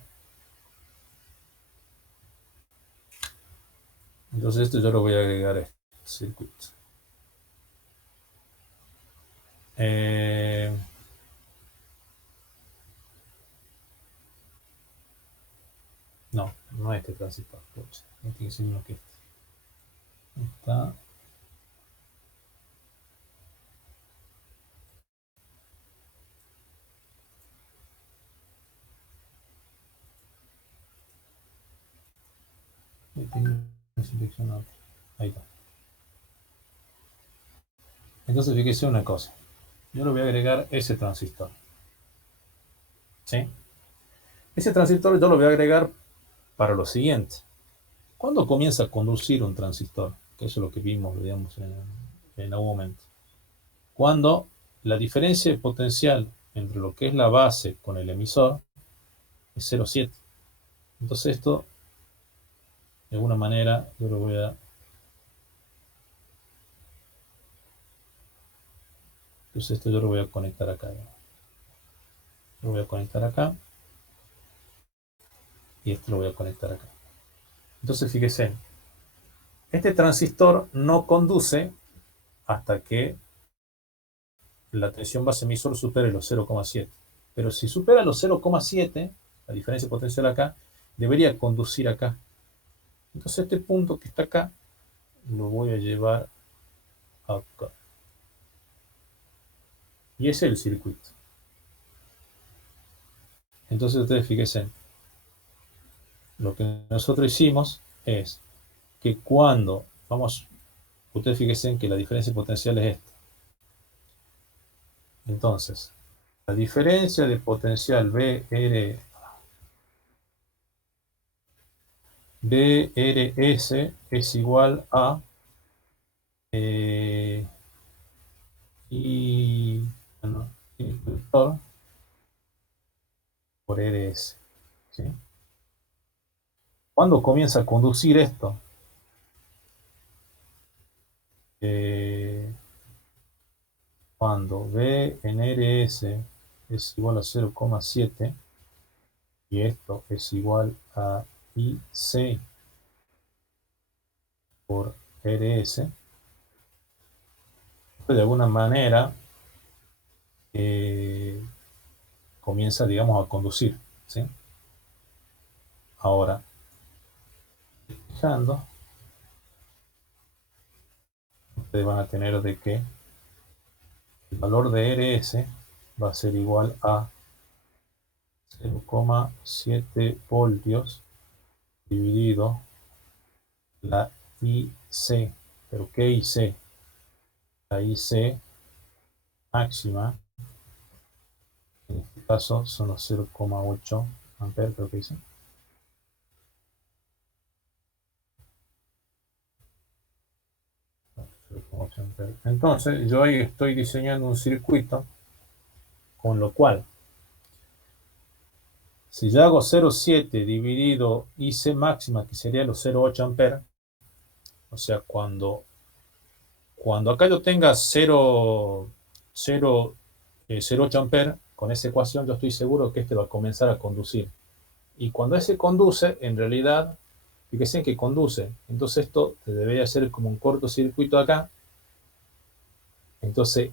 Entonces esto yo lo voy a agregar a este circuito. No este transistor. Tiene que ser uno que este. Está. Ahí está. Entonces fíjese una cosa. Yo le voy a agregar ese transistor. ¿sí? Ese transistor yo lo voy a agregar para lo siguiente. ¿Cuándo comienza a conducir un transistor? Que eso es lo que vimos, digamos, en algún momento. Cuando la diferencia de potencial entre lo que es la base con el emisor es 0,7. Entonces esto, de alguna manera, yo lo voy a... Entonces esto yo lo voy a conectar acá. Lo voy a conectar acá. Y esto lo voy a conectar acá. Entonces fíjese, este transistor no conduce hasta que la tensión base emisor supere los 0,7. Pero si supera los 0,7, la diferencia potencial acá, debería conducir acá. Entonces este punto que está acá, lo voy a llevar acá. Y ese es el circuito. Entonces ustedes fíjense, lo que nosotros hicimos es que cuando, ustedes fíjense que la diferencia potencial es esta. Entonces, la diferencia de potencial BRS es igual a bueno, inductor por RS. ¿Sí? ¿Cuándo comienza a conducir esto? Cuando B en RS es igual a 0,7 y esto es igual a IC por RS, pues de alguna manera comienza, digamos, a conducir, ¿sí? Ahora, fijando, ustedes van a tener de que el valor de RS va a ser igual a 0,7 voltios dividido la IC. ¿Pero qué IC? La IC máxima, en este caso son los 0,8 amperes, creo que dice. Entonces, yo ahí estoy diseñando un circuito, con lo cual, si yo hago 0,7 dividido IC máxima, que sería los 0,8 amperes, o sea, cuando acá yo tenga 0,8 amperes, con esa ecuación yo estoy seguro que este va a comenzar a conducir. Y cuando ese conduce, en realidad, fíjense que conduce. Entonces esto debería ser como un cortocircuito acá. Entonces,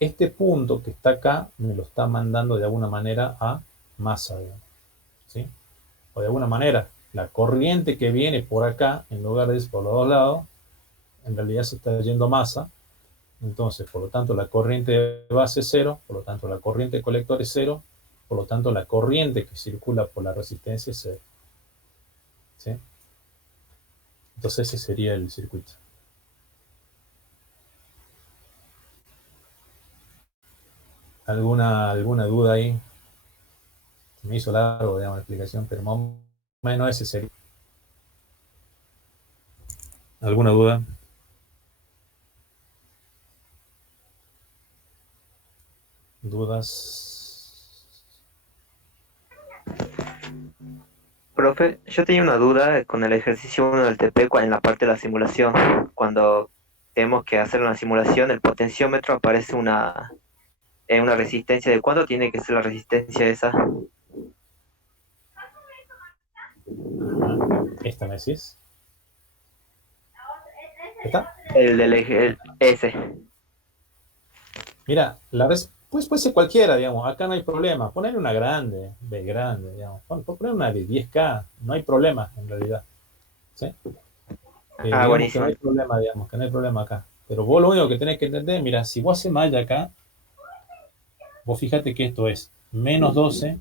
este punto que está acá me lo está mandando de alguna manera a masa, digamos, ¿sí? O de alguna manera, la corriente que viene por acá, en lugar de ir por los dos lados, en realidad se está yendo a masa. Entonces, por lo tanto, la corriente de base es cero, por lo tanto, la corriente de colector es cero, por lo tanto, la corriente que circula por la resistencia es cero, ¿sí? Entonces, ese sería el circuito. ¿Alguna duda ahí? Se me hizo largo, digamos, la explicación, pero más o menos ese sería. ¿Alguna duda? ¿Dudas? Profe, yo tenía una duda con el ejercicio 1 del TP en la parte de la simulación. Cuando tenemos que hacer una simulación, el potenciómetro aparece una resistencia. ¿De cuánto tiene que ser la resistencia esa? ¿Esta me decís? ¿Esta? El del eje, ese. Mira, pues puede ser cualquiera, digamos. Acá no hay problema. Poner una grande, de grande, digamos. Poner una de 10K. No hay problema, en realidad. ¿Sí? Digamos que Buenísimo. no hay problema, digamos, que no hay problema acá. Pero vos lo único que tenés que entender, mira, si vos haces malla acá, vos fíjate que esto es menos 12,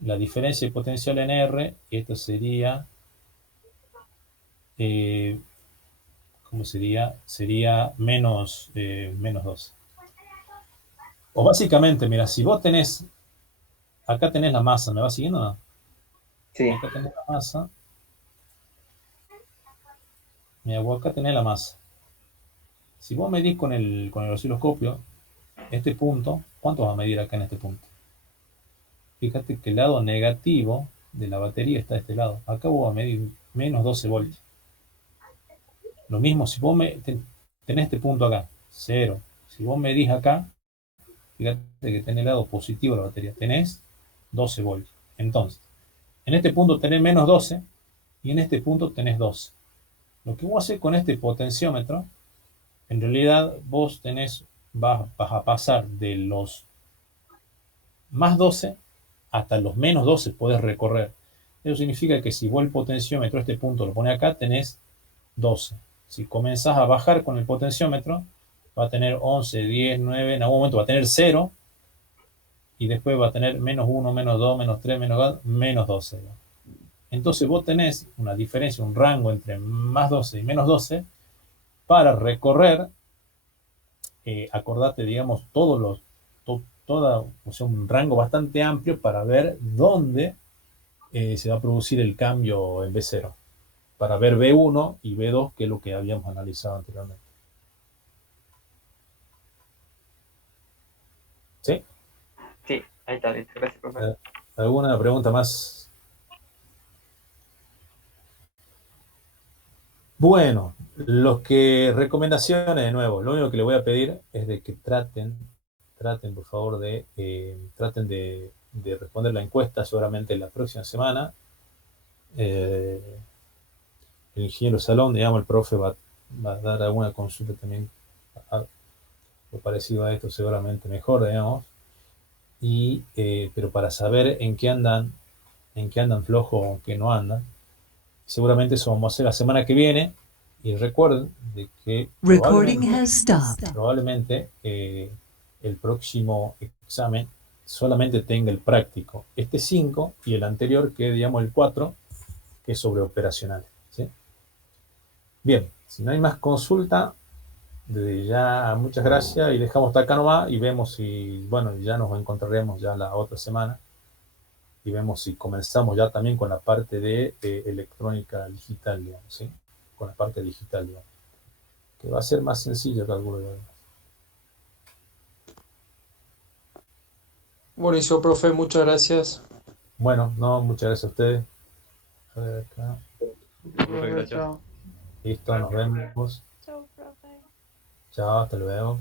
la diferencia de potencial en R, y esto sería, ¿cómo sería? Sería menos 12. O básicamente, mira, si vos tenés acá tenés la masa, ¿me va siguiendo o no? Sí, Acá tenés la masa. Mira, vos acá tenés la masa. Si vos medís con el osciloscopio, este punto, ¿cuánto va a medir acá en este punto? Fíjate que el lado negativo de la batería está de este lado. Acá vos vas a medir menos 12 voltios. Lo mismo, si vos tenés este punto acá, 0. Si vos medís acá, fíjate que tenés el lado positivo de la batería. Tenés 12 voltios. Entonces, en este punto tenés menos 12 y en este punto tenés 12. Lo que vos haces con este potenciómetro, en realidad vos vas a pasar de los más 12 hasta los menos 12 podés recorrer. Eso significa que si vos el potenciómetro, este punto lo pones acá, tenés 12. Si comenzás a bajar con el potenciómetro, va a tener 11, 10, 9, en algún momento va a tener 0, y después va a tener menos 1, menos 2, menos 3, menos 2, menos 12. Entonces vos tenés una diferencia, un rango entre más 12 y menos 12 para recorrer, acordate, digamos, o sea, un rango bastante amplio para ver dónde se va a producir el cambio en B0, para ver B1 y B2, que es lo que habíamos analizado anteriormente. ¿Sí? sí, ahí está, listo. Gracias, profe. ¿Alguna pregunta más? Bueno, recomendaciones de nuevo, lo único que le voy a pedir es de que traten por favor traten de responder la encuesta seguramente la próxima semana. El ingeniero Salón, digamos, el profe va a dar alguna consulta también lo parecido a esto, seguramente mejor, digamos, pero para saber en qué andan flojo o en qué no andan. Seguramente eso vamos a hacer la semana que viene. Y recuerden de que Recording has stopped. probablemente el próximo examen solamente tenga el práctico, este 5, y el anterior, que digamos el 4, que es sobre operacionales, ¿sí? Bien, si no hay más consulta, desde ya muchas gracias y dejamos hasta acá nomás y vemos si, bueno, ya nos encontraremos ya la otra semana y vemos si comenzamos ya también con la parte de electrónica digital, digamos, ¿sí? Con la parte digital, digamos, que va a ser más sencillo, calculo yo. Buenísimo, profe, muchas gracias. Bueno, no, muchas gracias a ustedes. A ver acá. Profe, gracias. Chao. Listo, nos vemos. Chau, profe. Chao, hasta luego.